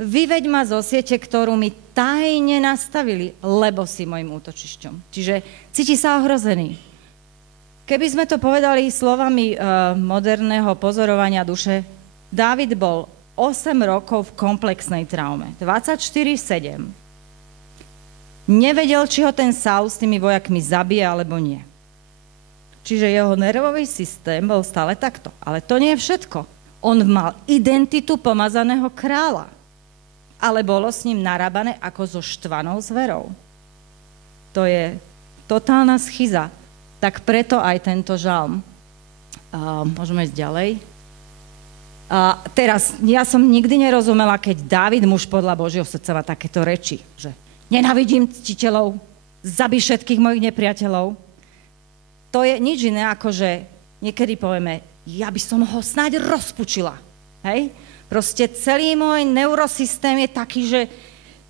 Vyveď ma zo siete, ktorú mi tajne nastavili, lebo si mojim útočišťom. Čiže cíti sa ohrozený. Keby sme to povedali slovami moderného pozorovania duše, Dávid bol 8 rokov v komplexnej traume, 24/7. Nevedel, či ho ten Saul s tými vojakmi zabije, alebo nie. Čiže jeho nervový systém bol stále takto. Ale to nie je všetko. On mal identitu pomazaného kráľa. Ale bolo s ním narábané ako so štvanou zverou. To je totálna schiza. Tak preto aj tento žalm. Môžeme ísť ďalej. Teraz, ja som nikdy nerozumela, keď Dávid, muž podľa Božieho srdca, má takéto reči, že nenávidím ctiteľov, zabij všetkých mojich nepriateľov. To je nič iné, ako že niekedy povieme, ja by som ho snáď rozpučila. Hej? Proste celý môj neurosystém je taký, že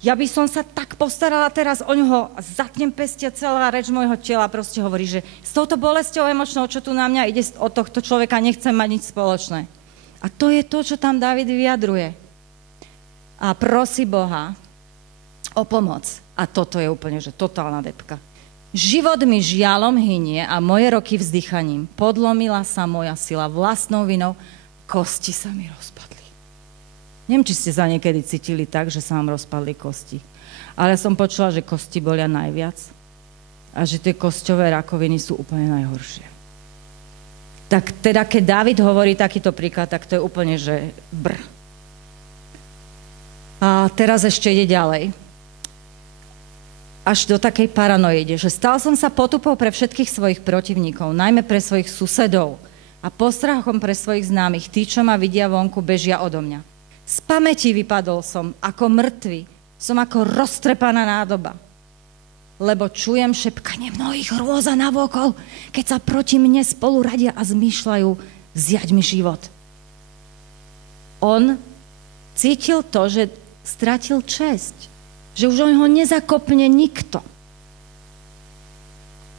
ja by som sa tak postarala teraz o ňoho, zatnem pestia, celá reč môjho tela proste hovorí, že s touto bolesťou emočnou, čo tu na mňa ide, od tohto človeka nechcem mať nič spoločné. A to je to, čo tam Dávid vyjadruje. A prosí Boha o pomoc. A toto je úplne, že totálna depka. Život mi žialom hynie a moje roky vzdychaním. Podlomila sa moja sila vlastnou vinou, kosti sa mi rozpadli. Neviem, či ste sa niekedy cítili tak, že sa vám rozpadli kosti. Ale som počula, že kosti bolia najviac a že tie kosťové rakoviny sú úplne najhoršie. Tak teda, keď Dávid hovorí takýto príklad, tak to je úplne, že brr. A teraz ešte ide ďalej. Až do takej paranoje ide, že stal som sa potupou pre všetkých svojich protivníkov, najmä pre svojich susedov a postrachom pre svojich známych. Tí, čo ma vidia vonku, bežia odo mňa. Z pamäti vypadol som ako mŕtvy, som ako roztrepaná nádoba. Lebo čujem šepkanie mnohých hrôz a navôkol, keď sa proti mne spolu radia a zmýšľajú vziať mi život. On cítil to, že stratil česť, že už ho nezakopne nikto.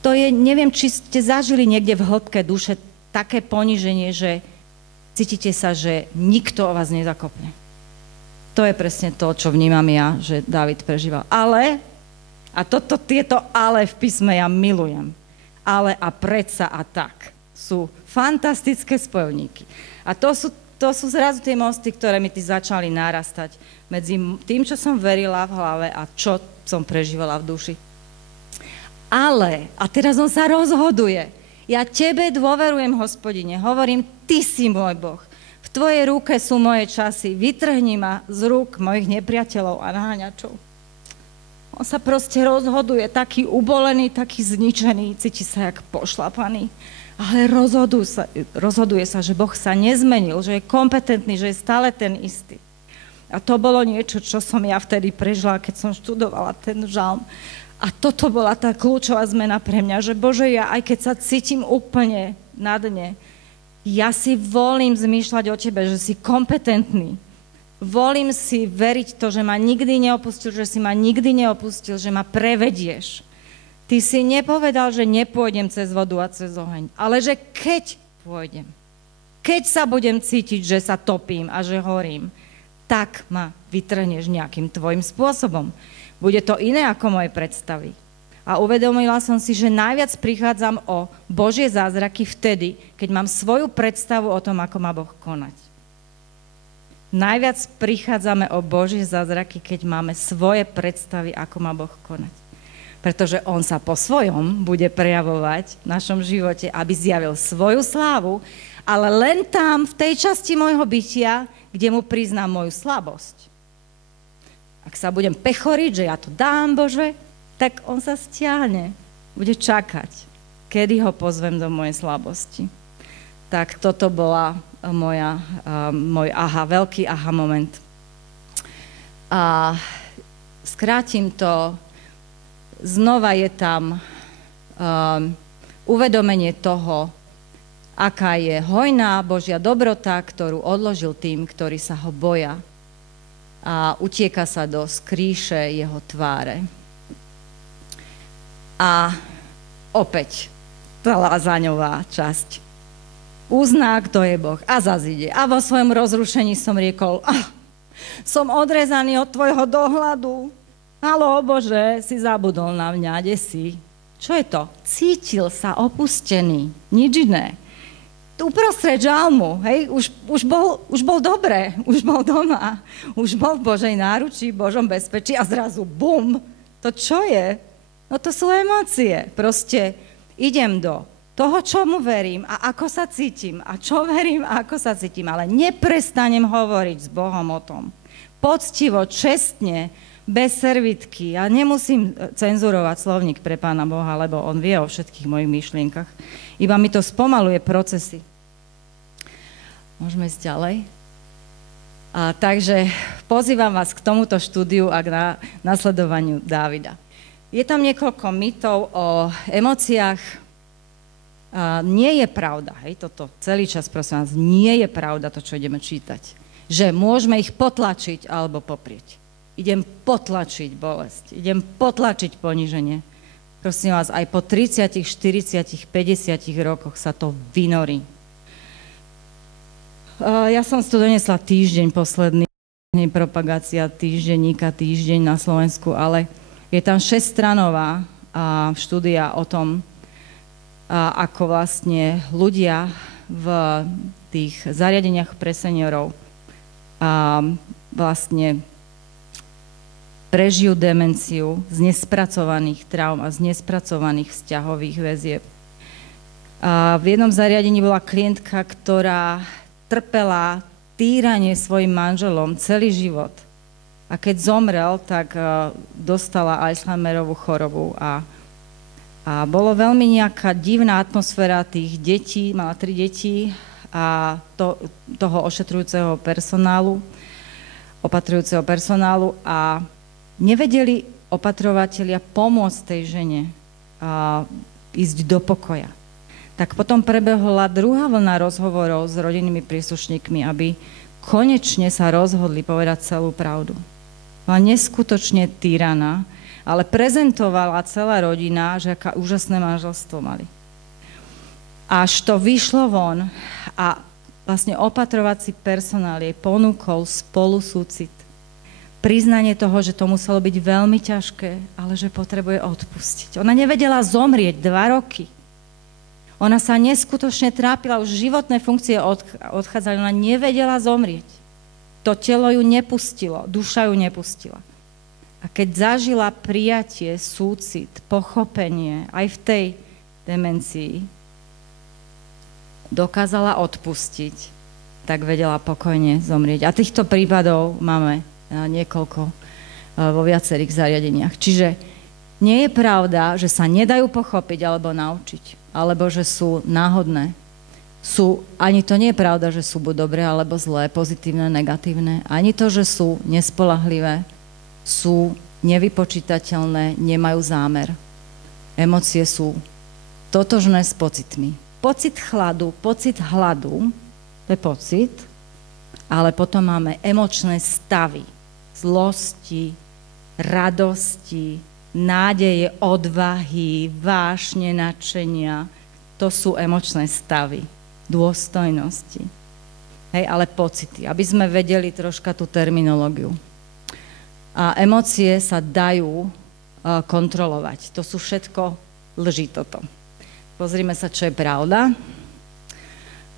To je, neviem, či ste zažili niekde v hĺbke duše také poníženie, že cítite sa, že nikto o vás nezakopne. To je presne to, čo vnímam ja, že Dávid prežíval. Ale, a tieto ale v písme ja milujem, ale a predsa a tak sú fantastické spojovníky. A to sú zrazu tie mosty, ktoré mi začali narastať medzi tým, čo som verila v hlave a čo som prežívala v duši. Ale, a teraz on sa rozhoduje. Ja tebe dôverujem, Hospodine, hovorím, ty si môj Boh. V tvojej ruke sú moje časy, vytrhni ma z rúk mojich nepriateľov a naháňačov. On sa proste rozhoduje, taký ubolený, taký zničený, cíti sa jak pošlapaný, ale rozhoduje sa, že Boh sa nezmenil, že je kompetentný, že je stále ten istý. A to bolo niečo, čo som ja vtedy prežila, keď som študovala ten žalm. A toto bola tá kľúčová zmena pre mňa, že Bože, ja aj keď sa cítim úplne na dne, ja si volím zmýšľať o tebe, že si kompetentný. Volím si veriť to, že ma nikdy neopustil, že si ma nikdy neopustil, že ma prevedieš. Ty si nepovedal, že nepôjdem cez vodu a cez oheň, ale že keď pôjdem, keď sa budem cítiť, že sa topím a že horím, tak ma vytrhneš nejakým tvojim spôsobom. Bude to iné ako moje predstavy. A uvedomila som si, že najviac prichádzam o Božie zázraky vtedy, keď mám svoju predstavu o tom, ako má Boh konať. Najviac prichádzame o Božie zázraky, keď máme svoje predstavy, ako má Boh konať. Pretože on sa po svojom bude prejavovať v našom živote, aby zjavil svoju slávu, ale len tam, v tej časti môjho bytia, kde mu priznám moju slabosť. Ak sa budem pechoriť, že ja to dám, Bože, tak on sa stiahne. Bude čakať, kedy ho pozvem do mojej slabosti. Tak toto bola môj veľký aha moment. A skrátim to, znova je tam uvedomenie toho, aká je hojná Božia dobrota, ktorú odložil tým, ktorí sa ho boja, a utieka sa do skrýše jeho tváre. A opäť tá lázaňová časť. Uzná, kto je Boh, a zase ide. A vo svojom rozrušení som riekol, som odrezaný od tvojho dohľadu. Haló, Bože, si zabudol na mňa, kde si? Čo je to? Cítil sa opustený, nič iné. Uprostred žalmu, hej, už bol dobre, už bol doma, už bol v Božej náručí, v Božom bezpečí a zrazu bum, to čo je? No to sú emócie, proste idem do toho, čomu verím a ako sa cítim a čo verím a ako sa cítim, ale neprestanem hovoriť s Bohom o tom. Poctivo, čestne, bez servitky. Ja nemusím cenzurovať slovník pre Pána Boha, lebo on vie o všetkých mojich myšlienkach. Iba mi to spomaluje procesy. Môžeme ísť ďalej. Takže pozývam vás k tomuto štúdiu a k nasledovaniu Dávida. Je tam niekoľko mýtov o emóciách. Nie je pravda, hej, toto celý čas, prosím vás, nie je pravda to, čo ideme čítať. Že môžeme ich potlačiť alebo poprieť. Idem potlačiť bolesť, idem potlačiť poníženie. Prosím vás, aj po 30, 40, 50 rokoch sa to vynorí. Ja som tu donesla týždeň posledný, propagácia týždenníka, týždeň na Slovensku, ale je tam 6-stranová štúdia o tom, ako vlastne ľudia v tých zariadeniach pre seniorov vlastne prežijú demenciu z nespracovaných traum a z nespracovaných vzťahových väzieb. V jednom zariadení bola klientka, ktorá trpela týranie svojim manželom celý život. A keď zomrel, tak dostala Alzheimerovú chorobu a bolo veľmi nejaká divná atmosféra tých detí, mala 3 deti a toho ošetrujúceho personálu, opatrujúceho personálu a nevedeli opatrovatelia pomôcť tej žene ísť do pokoja. Tak potom prebehla druhá vlna rozhovorov s rodinnými príslušníkmi, aby konečne sa rozhodli povedať celú pravdu. Bola neskutočne týraná, ale prezentovala celá rodina, že aká úžasné manželstvo mali. Až to vyšlo von a vlastne opatrovací personál jej ponúkol spolusúcit. Priznanie toho, že to muselo byť veľmi ťažké, ale že potrebuje odpustiť. Ona nevedela zomrieť 2 roky. Ona sa neskutočne trápila, už životné funkcie odchádzali, ona nevedela zomrieť. To telo ju nepustilo, duša ju nepustila. A keď zažila prijatie, súcit, pochopenie, aj v tej demencii, dokázala odpustiť, tak vedela pokojne zomrieť. A týchto prípadov máme niekoľko vo viacerých zariadeniach. Čiže nie je pravda, že sa nedajú pochopiť alebo naučiť, alebo že sú náhodné. Ani to nie je pravda, že sú buď dobré alebo zlé, pozitívne, negatívne. Ani to, že sú nespoľahlivé. Sú nevypočítateľné, nemajú zámer. Emócie sú totožné s pocitmi. Pocit chladu, pocit hladu, to je pocit, ale potom máme emočné stavy, zlosti, radosti, nádeje, odvahy, vášne, nadšenia. To sú emočné stavy, dôstojnosti. Hej, ale pocity, aby sme vedeli troška tú terminológiu. A emócie sa dajú kontrolovať. To sú všetko lži toto. Pozrime sa, čo je pravda.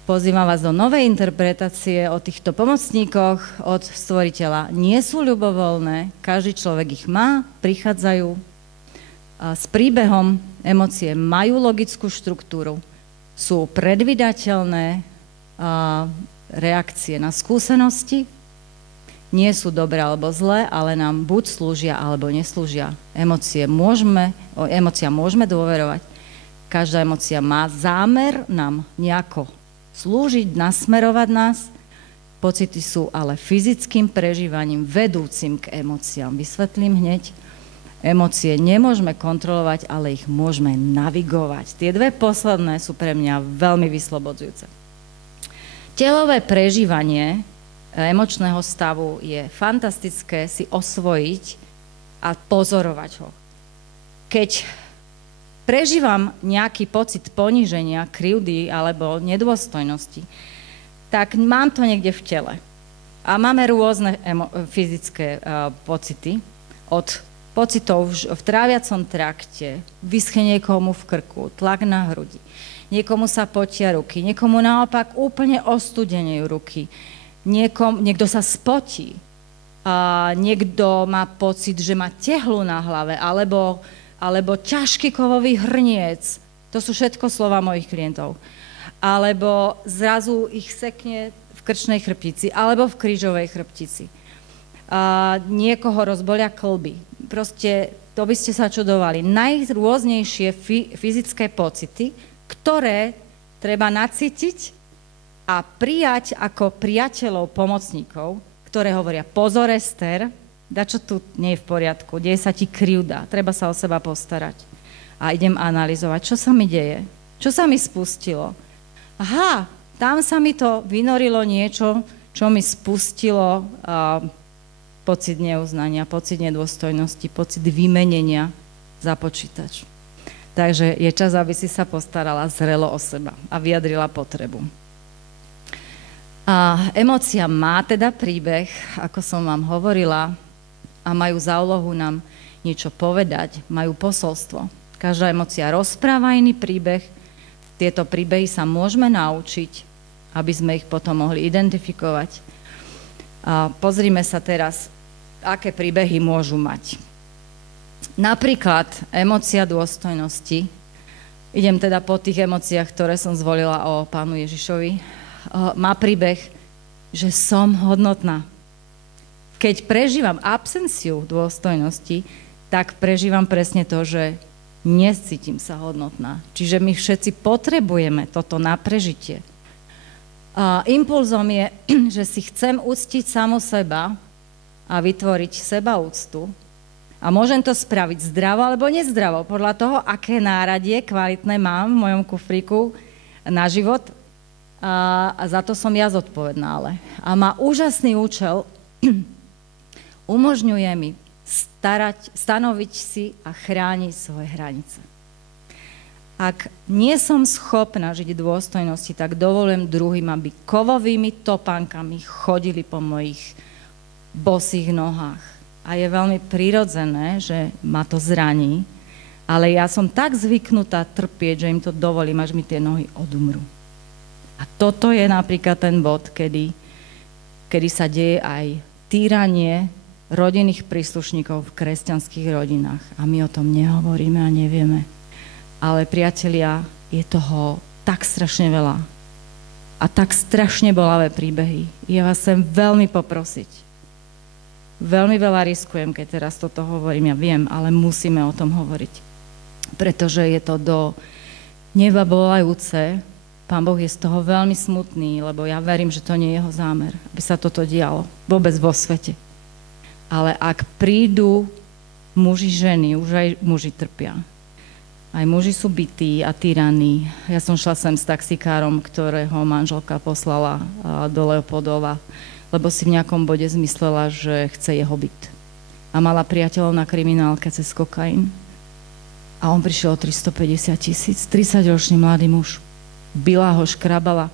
Pozývam vás do novej interpretácie o týchto pomocníkoch od stvoriteľa. Nie sú ľubovoľné, každý človek ich má, prichádzajú s príbehom, emócie majú logickú štruktúru, sú predvydateľné reakcie na skúsenosti, nie sú dobré alebo zlé, ale nám buď slúžia, alebo neslúžia. Emóciám môžeme dôverovať. Každá emócia má zámer nám nejako slúžiť, nasmerovať nás. Pocity sú ale fyzickým prežívaním vedúcim k emóciám. Vysvetlím hneď. Emócie nemôžeme kontrolovať, ale ich môžeme navigovať. Tie dve posledné sú pre mňa veľmi vyslobodzujúce. Telové prežívanie emočného stavu je fantastické si osvojiť a pozorovať ho. Keď prežívam nejaký pocit poníženia, krivdy alebo nedôstojnosti, tak mám to niekde v tele. A máme rôzne fyzické pocity, od pocitov v tráviacom trakte, vyschne niekomu v krku, tlak na hrudi, niekomu sa potia ruky, niekomu naopak úplne ostudenejú ruky, niekto sa spotí, niekto má pocit, že má tehlu na hlave, alebo ťažký kovový hrniec. To sú všetko slova mojich klientov. Alebo zrazu ich sekne v krčnej chrbtici, alebo v krížovej chrbtici. Niekoho rozbolia kĺby. Proste, to by ste sa čudovali. Najrôznejšie fyzické pocity, ktoré treba nacítiť a prijať ako priateľov, pomocníkov, ktoré hovoria: pozor, Ester, dačo tu nie je v poriadku, deje sa ti krivda, treba sa o seba postarať. A idem analyzovať, čo sa mi deje, čo sa mi spustilo. Aha, tam sa mi to vynorilo niečo, čo mi spustilo pocit neuznania, pocit nedôstojnosti, pocit vymenenia za počítač. Takže je čas, aby si sa postarala zrelo o seba a vyjadrila potrebu. A emócia má teda príbeh, ako som vám hovorila, a majú za úlohu nám niečo povedať, majú posolstvo. Každá emócia rozpráva iný príbeh, tieto príbehy sa môžeme naučiť, aby sme ich potom mohli identifikovať. A pozrime sa teraz, aké príbehy môžu mať. Napríklad emócia dôstojnosti. Idem teda po tých emóciách, ktoré som zvolila o Pánu Ježišovi. Má príbeh, že som hodnotná. Keď prežívam absenciu dôstojnosti, tak prežívam presne to, že necítim sa hodnotná. Čiže my všetci potrebujeme toto na prežitie. Impulzom je, že si chcem uctiť samu seba a vytvoriť sebaúctu. A môžem to spraviť zdravo alebo nezdravo, podľa toho, aké náradie kvalitné mám v mojom kufríku na život. A za to som ja zodpovedná, ale. A má úžasný účel, umožňuje mi stanoviť si a chrániť svoje hranice. Ak nie som schopná žiť v dôstojnosti, tak dovolujem druhým, aby kovovými topánkami chodili po mojich bosých nohách. A je veľmi prirodzené, že ma to zraní, ale ja som tak zvyknutá trpieť, že im to dovolím, až mi tie nohy odumrú. A toto je napríklad ten bod, kedy sa deje aj týranie rodinných príslušníkov v kresťanských rodinách. A my o tom nehovoríme a nevieme. Ale priatelia, je toho tak strašne veľa. A tak strašne bolavé príbehy. Ja vás chcem veľmi poprosiť. Veľmi veľa riskujem, keď teraz toto hovorím, ja viem, ale musíme o tom hovoriť. Pretože je to do neba bolajúce. Pán Boh je z toho veľmi smutný, lebo ja verím, že to nie je jeho zámer, aby sa toto dialo vôbec vo svete. Ale ak prídu muži, ženy, už aj muži trpia. Aj muži sú bití a týraní. Ja som šla sem s taxikárom, ktorého manželka poslala do Leopoldova, lebo si v nejakom bode zmyslela, že chce jeho byt. A mala priateľov na kriminálke cez kokain. A on prišiel o 350 000, 30-ročný mladý muž. Bila ho, škrabala.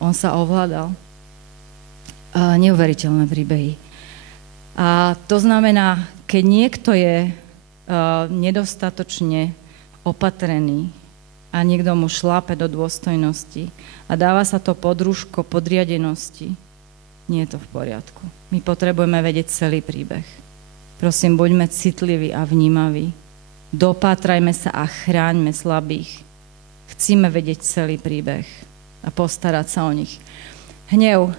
On sa ovládal. Neuveriteľné príbehy. A to znamená, keď niekto je nedostatočne opatrený a niekto mu šlápe do dôstojnosti a dáva sa to pod rúško podriadenosti, nie je to v poriadku. My potrebujeme vedieť celý príbeh. Prosím, buďme citliví a vnímaví. Dopátrajme sa a chráňme slabých. Chcíme vedieť celý príbeh a postarať sa o nich. Hnev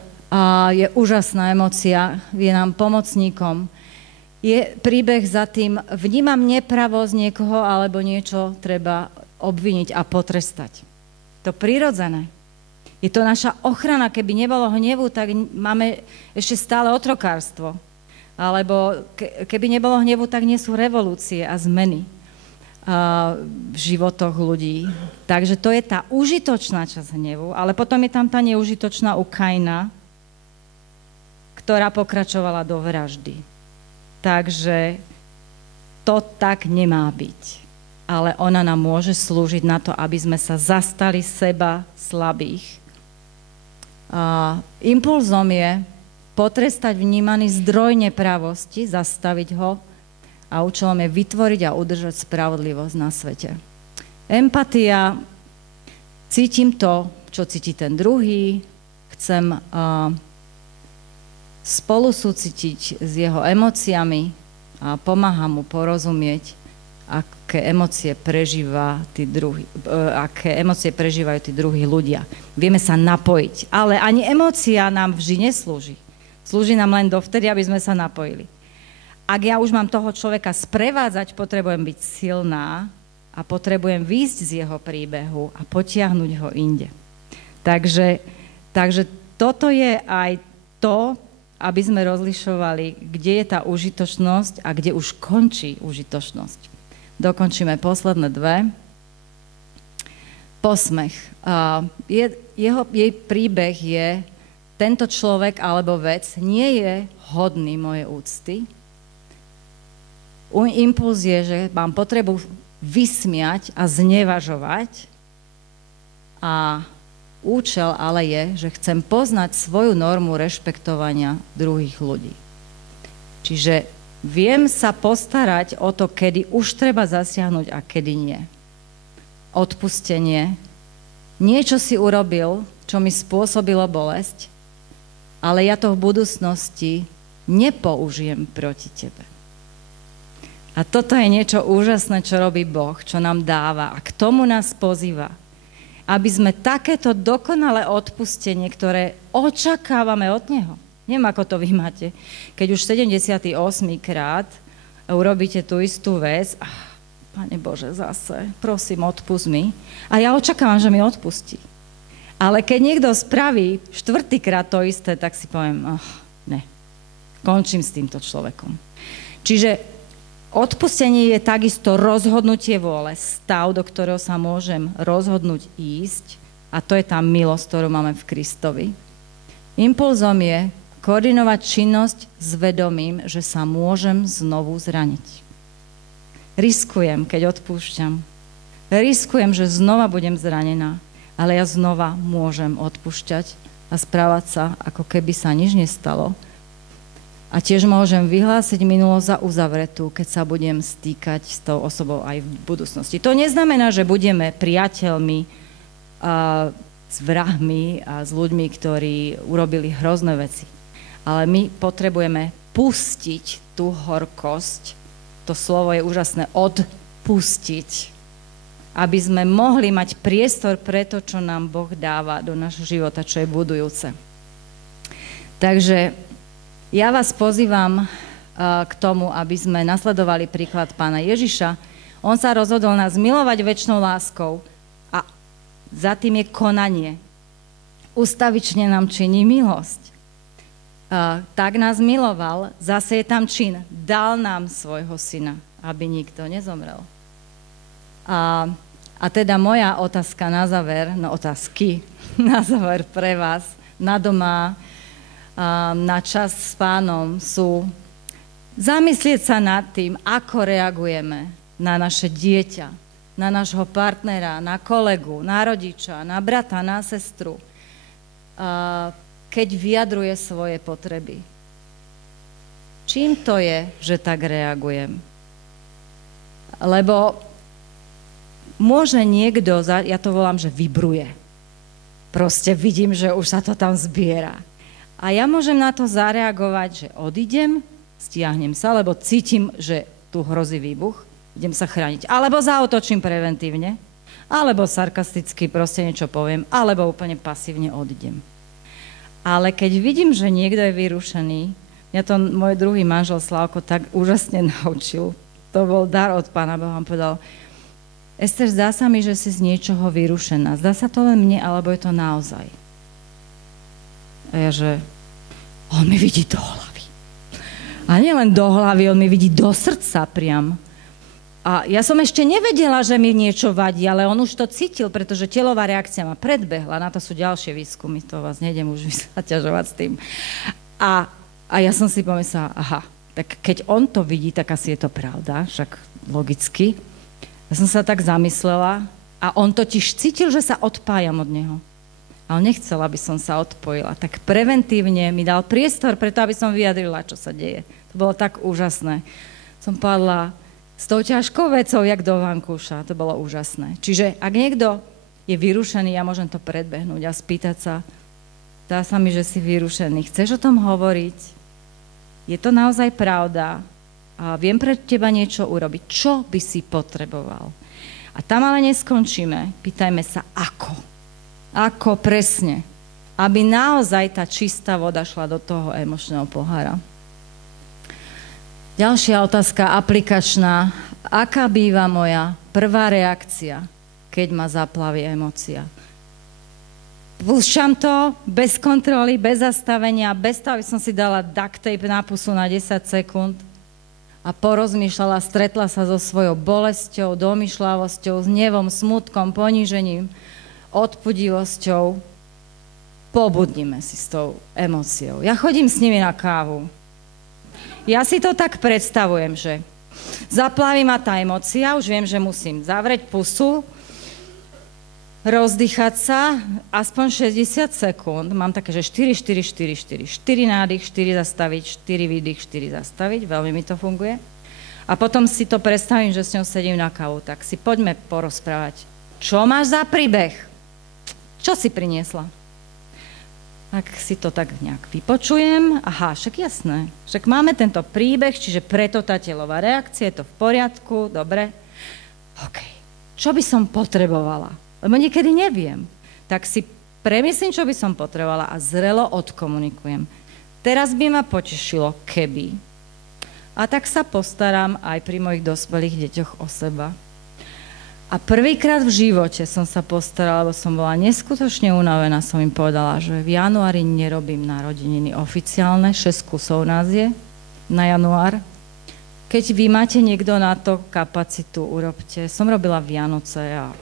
je úžasná emócia, je nám pomocníkom. Je príbeh za tým, vnímam nepravosť niekoho alebo niečo treba obviniť a potrestať. To prirodzené. Je to naša ochrana. Keby nebolo hnevu, tak máme ešte stále otrokárstvo. Alebo keby nebolo hnevu, tak nie sú revolúcie a zmeny v životoch ľudí. Takže to je tá užitočná časť hnevu, ale potom je tam tá neužitočná u Kaina, ktorá pokračovala do vraždy. Takže to tak nemá byť. Ale ona nám môže slúžiť na to, aby sme sa zastali seba slabých. Impulzom je potrestať vnímaný zdroj nepravosti, zastaviť ho a účelom je vytvoriť a udržať spravodlivosť na svete. Empatia, cítim to, čo cíti ten druhý, chcem spolu súcitiť s jeho emóciami a pomáha mu porozumieť, aké emócie prežívajú tí druhí ľudia. Vieme sa napojiť, ale ani emócia nám vždy neslúži. Slúži nám len dovtedy, aby sme sa napojili. Ak ja už mám toho človeka sprevádzať, potrebujem byť silná a potrebujem výjsť z jeho príbehu a potiahnuť ho inde. Takže toto je aj to, aby sme rozlišovali, kde je tá užitočnosť a kde už končí užitočnosť. Dokončíme posledné dve. Posmech. Jej príbeh je, tento človek alebo vec nie je hodný mojej úcty. Impuls je, že mám potrebu vysmiať a znevažovať a účel ale je, že chcem poznať svoju normu rešpektovania druhých ľudí. Čiže viem sa postarať o to, kedy už treba zasiahnuť a kedy nie. Odpustenie. Niečo si urobil, čo mi spôsobilo bolesť, ale ja to v budúcnosti nepoužijem proti tebe. A toto je niečo úžasné, čo robí Boh, čo nám dáva a k tomu nás pozýva. Aby sme takéto dokonalé odpustenie, ktoré očakávame od Neho. Neviem, ako to vy máte. Keď už 78. krát urobíte tú istú vec, Pane Bože, zase, prosím, odpusť mi. A ja očakávam, že mi odpustí. Ale keď niekto spraví 4-krát to isté, tak si poviem, ne, končím s týmto človekom. Čiže odpustenie je takisto rozhodnutie vôle, stav, do ktorého sa môžem rozhodnúť ísť, a to je tá milosť, ktorú máme v Kristovi. Impulzom je koordinovať činnosť s vedomím, že sa môžem znovu zraniť. Riskujem, keď odpúšťam. Riskujem, že znova budem zranená, ale ja znova môžem odpúšťať a správať sa, ako keby sa nič nestalo. A tiež môžem vyhlásiť minulosť za uzavretú, keď sa budem stýkať s tou osobou aj v budúcnosti. To neznamená, že budeme priateľmi s vrahmi a s ľuďmi, ktorí urobili hrozné veci. Ale my potrebujeme pustiť tú horkosť, to slovo je úžasné, odpustiť, aby sme mohli mať priestor pre to, čo nám Boh dáva do nášho života, čo je budujúce. Takže ja vás pozývam k tomu, aby sme nasledovali príklad Pána Ježiša. On sa rozhodol nás milovať večnou láskou a za tým je konanie. Ustavične nám činí milosť. tak nás miloval, zase je tam čin, dal nám svojho syna, aby nikto nezomrel. A teda moja otázka na záver, otázky na záver pre vás, na doma, na čas s Pánom sú zamyslieť sa nad tým, ako reagujeme na naše dieťa, na nášho partnera, na kolegu, na rodiča, na brata, na sestru, keď vyjadruje svoje potreby. Čím to je, že tak reagujem? Lebo môže niekto, ja to volám, že vybruje. Proste vidím, že už sa to tam zbiera. A ja môžem na to zareagovať, že odídem, stiahnem sa, lebo cítim, že tu hrozí výbuch, idem sa chrániť. Alebo zaútočím preventívne, alebo sarkasticky proste niečo poviem, alebo úplne pasívne odídem. Ale keď vidím, že niekto je vyrušený, mňa to môj druhý manžel Slavko tak úžasne naučil, to bol dar od Pána Boha, on povedal, Ester, zdá sa mi, že si z niečoho vyrušená. Zdá sa to len mne, alebo je to naozaj? A ja, že on mi vidí do hlavy. A nie len do hlavy, on mi vidí do srdca priam. A ja som ešte nevedela, že mi niečo vadí, ale on už to cítil, pretože telová reakcia ma predbehla. Na to sú ďalšie výskumy, to vás nejdem už zaťažovať s tým. A ja som si pomyslela, aha, tak keď on to vidí, tak asi je to pravda, však logicky. Ja som sa tak zamyslela a on totiž cítil, že sa odpájam od neho. Ale nechcela, aby som sa odpojila. Tak preventívne mi dal priestor preto, aby som vyjadrila, čo sa deje. To bolo tak úžasné. Som padla s tou ťažkou vecou, jak do vankúša. To bolo úžasné. Čiže ak niekto je vyrušený, ja môžem to predbehnúť a spýtať sa, dá sa mi, že si vyrušený. Chceš o tom hovoriť? Je to naozaj pravda? A viem pre teba niečo urobiť. Čo by si potreboval? A tam ale neskončíme. Pýtajme sa, ako? Ako presne? Aby naozaj tá čistá voda šla do toho emočného pohára. Ďalšia otázka, aplikačná. Aká býva moja prvá reakcia, keď ma zaplaví emócia? Púšťam to bez kontroly, bez zastavenia, bez toho, aby som si dala duct tape na pusu na 10 sekúnd a porozmýšľala, stretla sa so svojou bolesťou, domýšľavosťou, hnevom, smutkom, ponížením, odpudivosťou. Pobudnime si s tou emóciou. Ja chodím s nimi na kávu. Ja si to tak predstavujem, že zaplaví ma tá emócia, už viem, že musím zavrieť pusu, rozdýchať sa, aspoň 60 sekúnd, mám také, že 4 nádych, 4 zastaviť, 4 výdych, 4 zastaviť, veľmi mi to funguje. A potom si to predstavím, že s ňou sedím na kávu, tak si poďme porozprávať. Čo máš za príbeh? Čo si priniesla? Tak si to tak nejak vypočujem. Aha, však jasné. Však máme tento príbeh, čiže preto tá telová reakcia, je to v poriadku, dobre. OK. Čo by som potrebovala? Lebo niekedy neviem. Tak si premyslím, čo by som potrebovala a zrelo odkomunikujem. Teraz by ma potešilo, keby. A tak sa postaram aj pri mojich dospelých deťoch o seba. A prvýkrát v živote som sa postarala, lebo som bola neskutočne unavená, som im povedala, že v januári nerobím narodeniny oficiálne, 6 kusov nás je na január. Keď vy máte niekto na to kapacitu, urobte. Som robila Vianoce a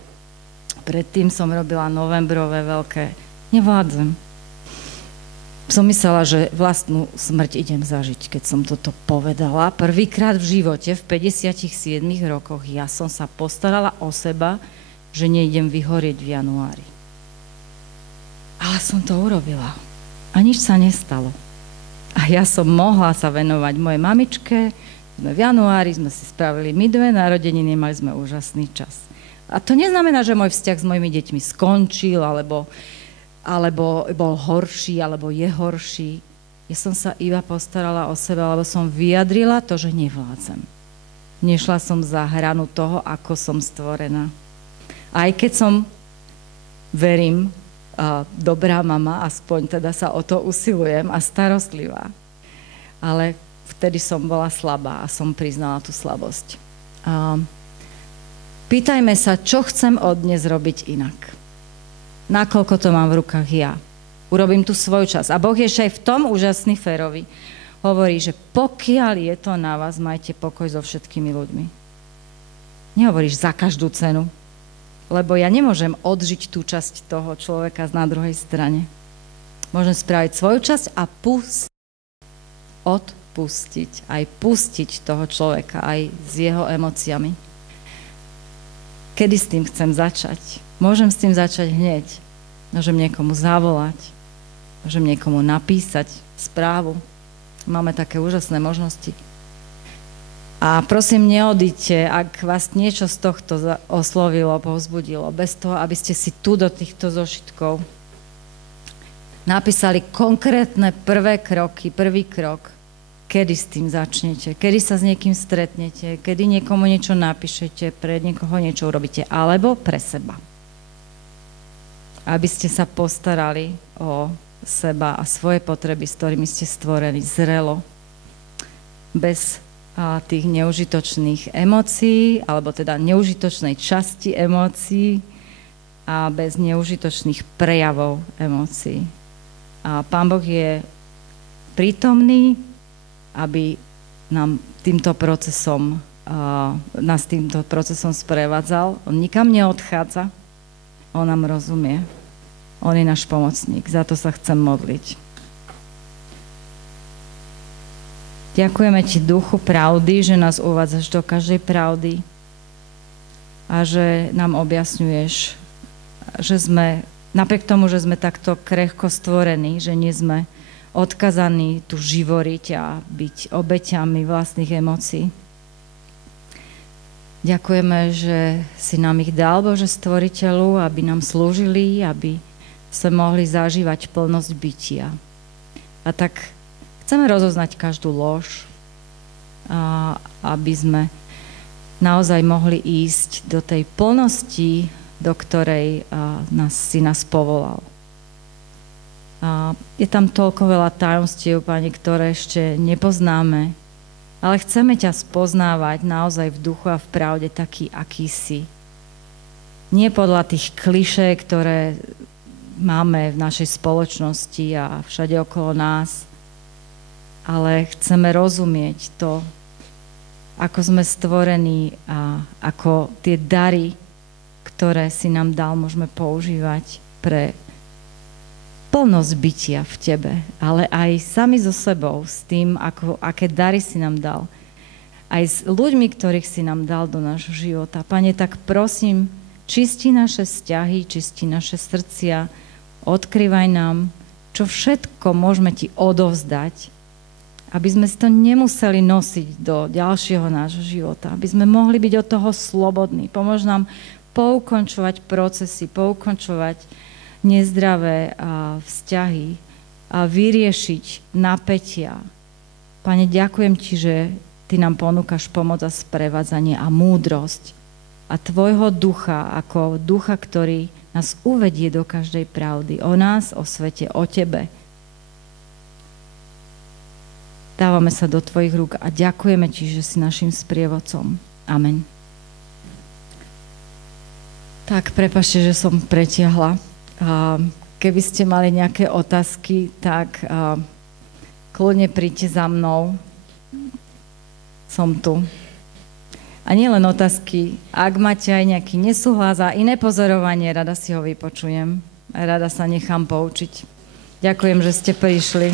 predtým som robila novembrové veľké. Nevládzem. Som myslela, že vlastnú smrť idem zažiť, keď som toto povedala. Prvýkrát v živote, v 57 rokoch, ja som sa postarala o seba, že neidem vyhorieť v januári. Ale som to urobila. A nič sa nestalo. A ja som mohla sa venovať mojej mamičke. Sme v januári, sme si spravili my dve narodeniny, mali sme úžasný čas. A to neznamená, že môj vzťah s mojimi deťmi skončil, alebo bol horší, alebo je horší. Ja som sa iba postarala o seba, lebo som vyjadrila to, že nevládzem. Nešla som za hranu toho, ako som stvorená. Aj keď som, verím, dobrá mama, aspoň teda sa o to usilujem a starostlivá. Ale vtedy som bola slabá a som priznala tú slabosť. Pýtajme sa, čo chcem od dnes robiť inak. Nakoľko to mám v rukách ja. Urobím tu svoju časť. A Boh je ešte aj v tom úžasný, férový. Hovorí, že pokiaľ je to na vás, majte pokoj so všetkými ľuďmi. Nehovoríš za každú cenu, lebo ja nemôžem odžiť tú časť toho človeka na druhej strane. Môžem spraviť svoju časť a odpustiť, aj pustiť toho človeka, aj s jeho emóciami. Kedy s tým chcem začať? Môžem s tým začať hneď. Môžem niekomu zavolať, môžem niekomu napísať správu. Máme také úžasné možnosti. A prosím, neodíďte, ak vás niečo z tohto oslovilo, povzbudilo, bez toho, aby ste si tu do týchto zošitkov napísali konkrétne prvé kroky, prvý krok, kedy s tým začnete, kedy sa s niekým stretnete, kedy niekomu niečo napíšete, pre niekoho niečo urobíte, alebo pre seba. Aby ste sa postarali o seba a svoje potreby, s ktorými ste stvorení zrelo, bez tých neužitočných emócií, alebo teda neužitočnej časti emócií a bez neužitočných prejavov emócií. A Pán Boh je prítomný, aby nás týmto procesom sprevádzal. On nikam neodchádza, on nám rozumie. On je náš pomocník, za to sa chcem modliť. Ďakujeme Ti, Duchu pravdy, že nás uvádzaš do každej pravdy a že nám objasňuješ, že sme, napriek tomu, že sme takto krehko stvorení, že nie sme odkazaní tu živoriť a byť obeťami vlastných emócií. Ďakujeme, že si nám ich dal, Bože Stvoriteľu, aby nám slúžili, aby sme mohli zažívať plnosť bytia. A tak chceme rozoznať každú lož, aby sme naozaj mohli ísť do tej plnosti, do ktorej si nás povolal. Je tam toľko veľa tajomstiev, Pane, ktoré ešte nepoznáme, ale chceme ťa spoznávať naozaj v duchu a v pravde taký, aký si. Nie podľa tých klišé, ktoré máme v našej spoločnosti a všade okolo nás, ale chceme rozumieť to, ako sme stvorení a ako tie dary, ktoré si nám dal, môžeme používať pre plnosť bytia v Tebe, ale aj sami so sebou, s tým, aké dary si nám dal. Aj s ľuďmi, ktorých si nám dal do nášho života. Pane, tak prosím, čisti naše vzťahy, čisti naše srdcia, odkrývaj nám, čo všetko môžeme Ti odovzdať, aby sme si to nemuseli nosiť do ďalšieho nášho života, aby sme mohli byť od toho slobodní. Pomôž nám poukončovať procesy, poukončovať nezdravé vzťahy a vyriešiť napätia. Pane, ďakujem Ti, že Ty nám ponúkaš pomoc a sprevádzanie a múdrosť a Tvojho ducha, ako ducha, ktorý nás uvedie do každej pravdy o nás, o svete, o Tebe. Dávame sa do Tvojich rúk a ďakujeme Ti, že si našim sprievodcom. Amen. Tak, prepáčte, že som pretiahla. Keby ste mali nejaké otázky, tak kľudne príďte za mnou. Som tu. A nie len otázky, ak máte aj nejaký nesúhlas a iné pozorovanie, rada si ho vypočujem. Rada sa nechám poučiť. Ďakujem, že ste prišli.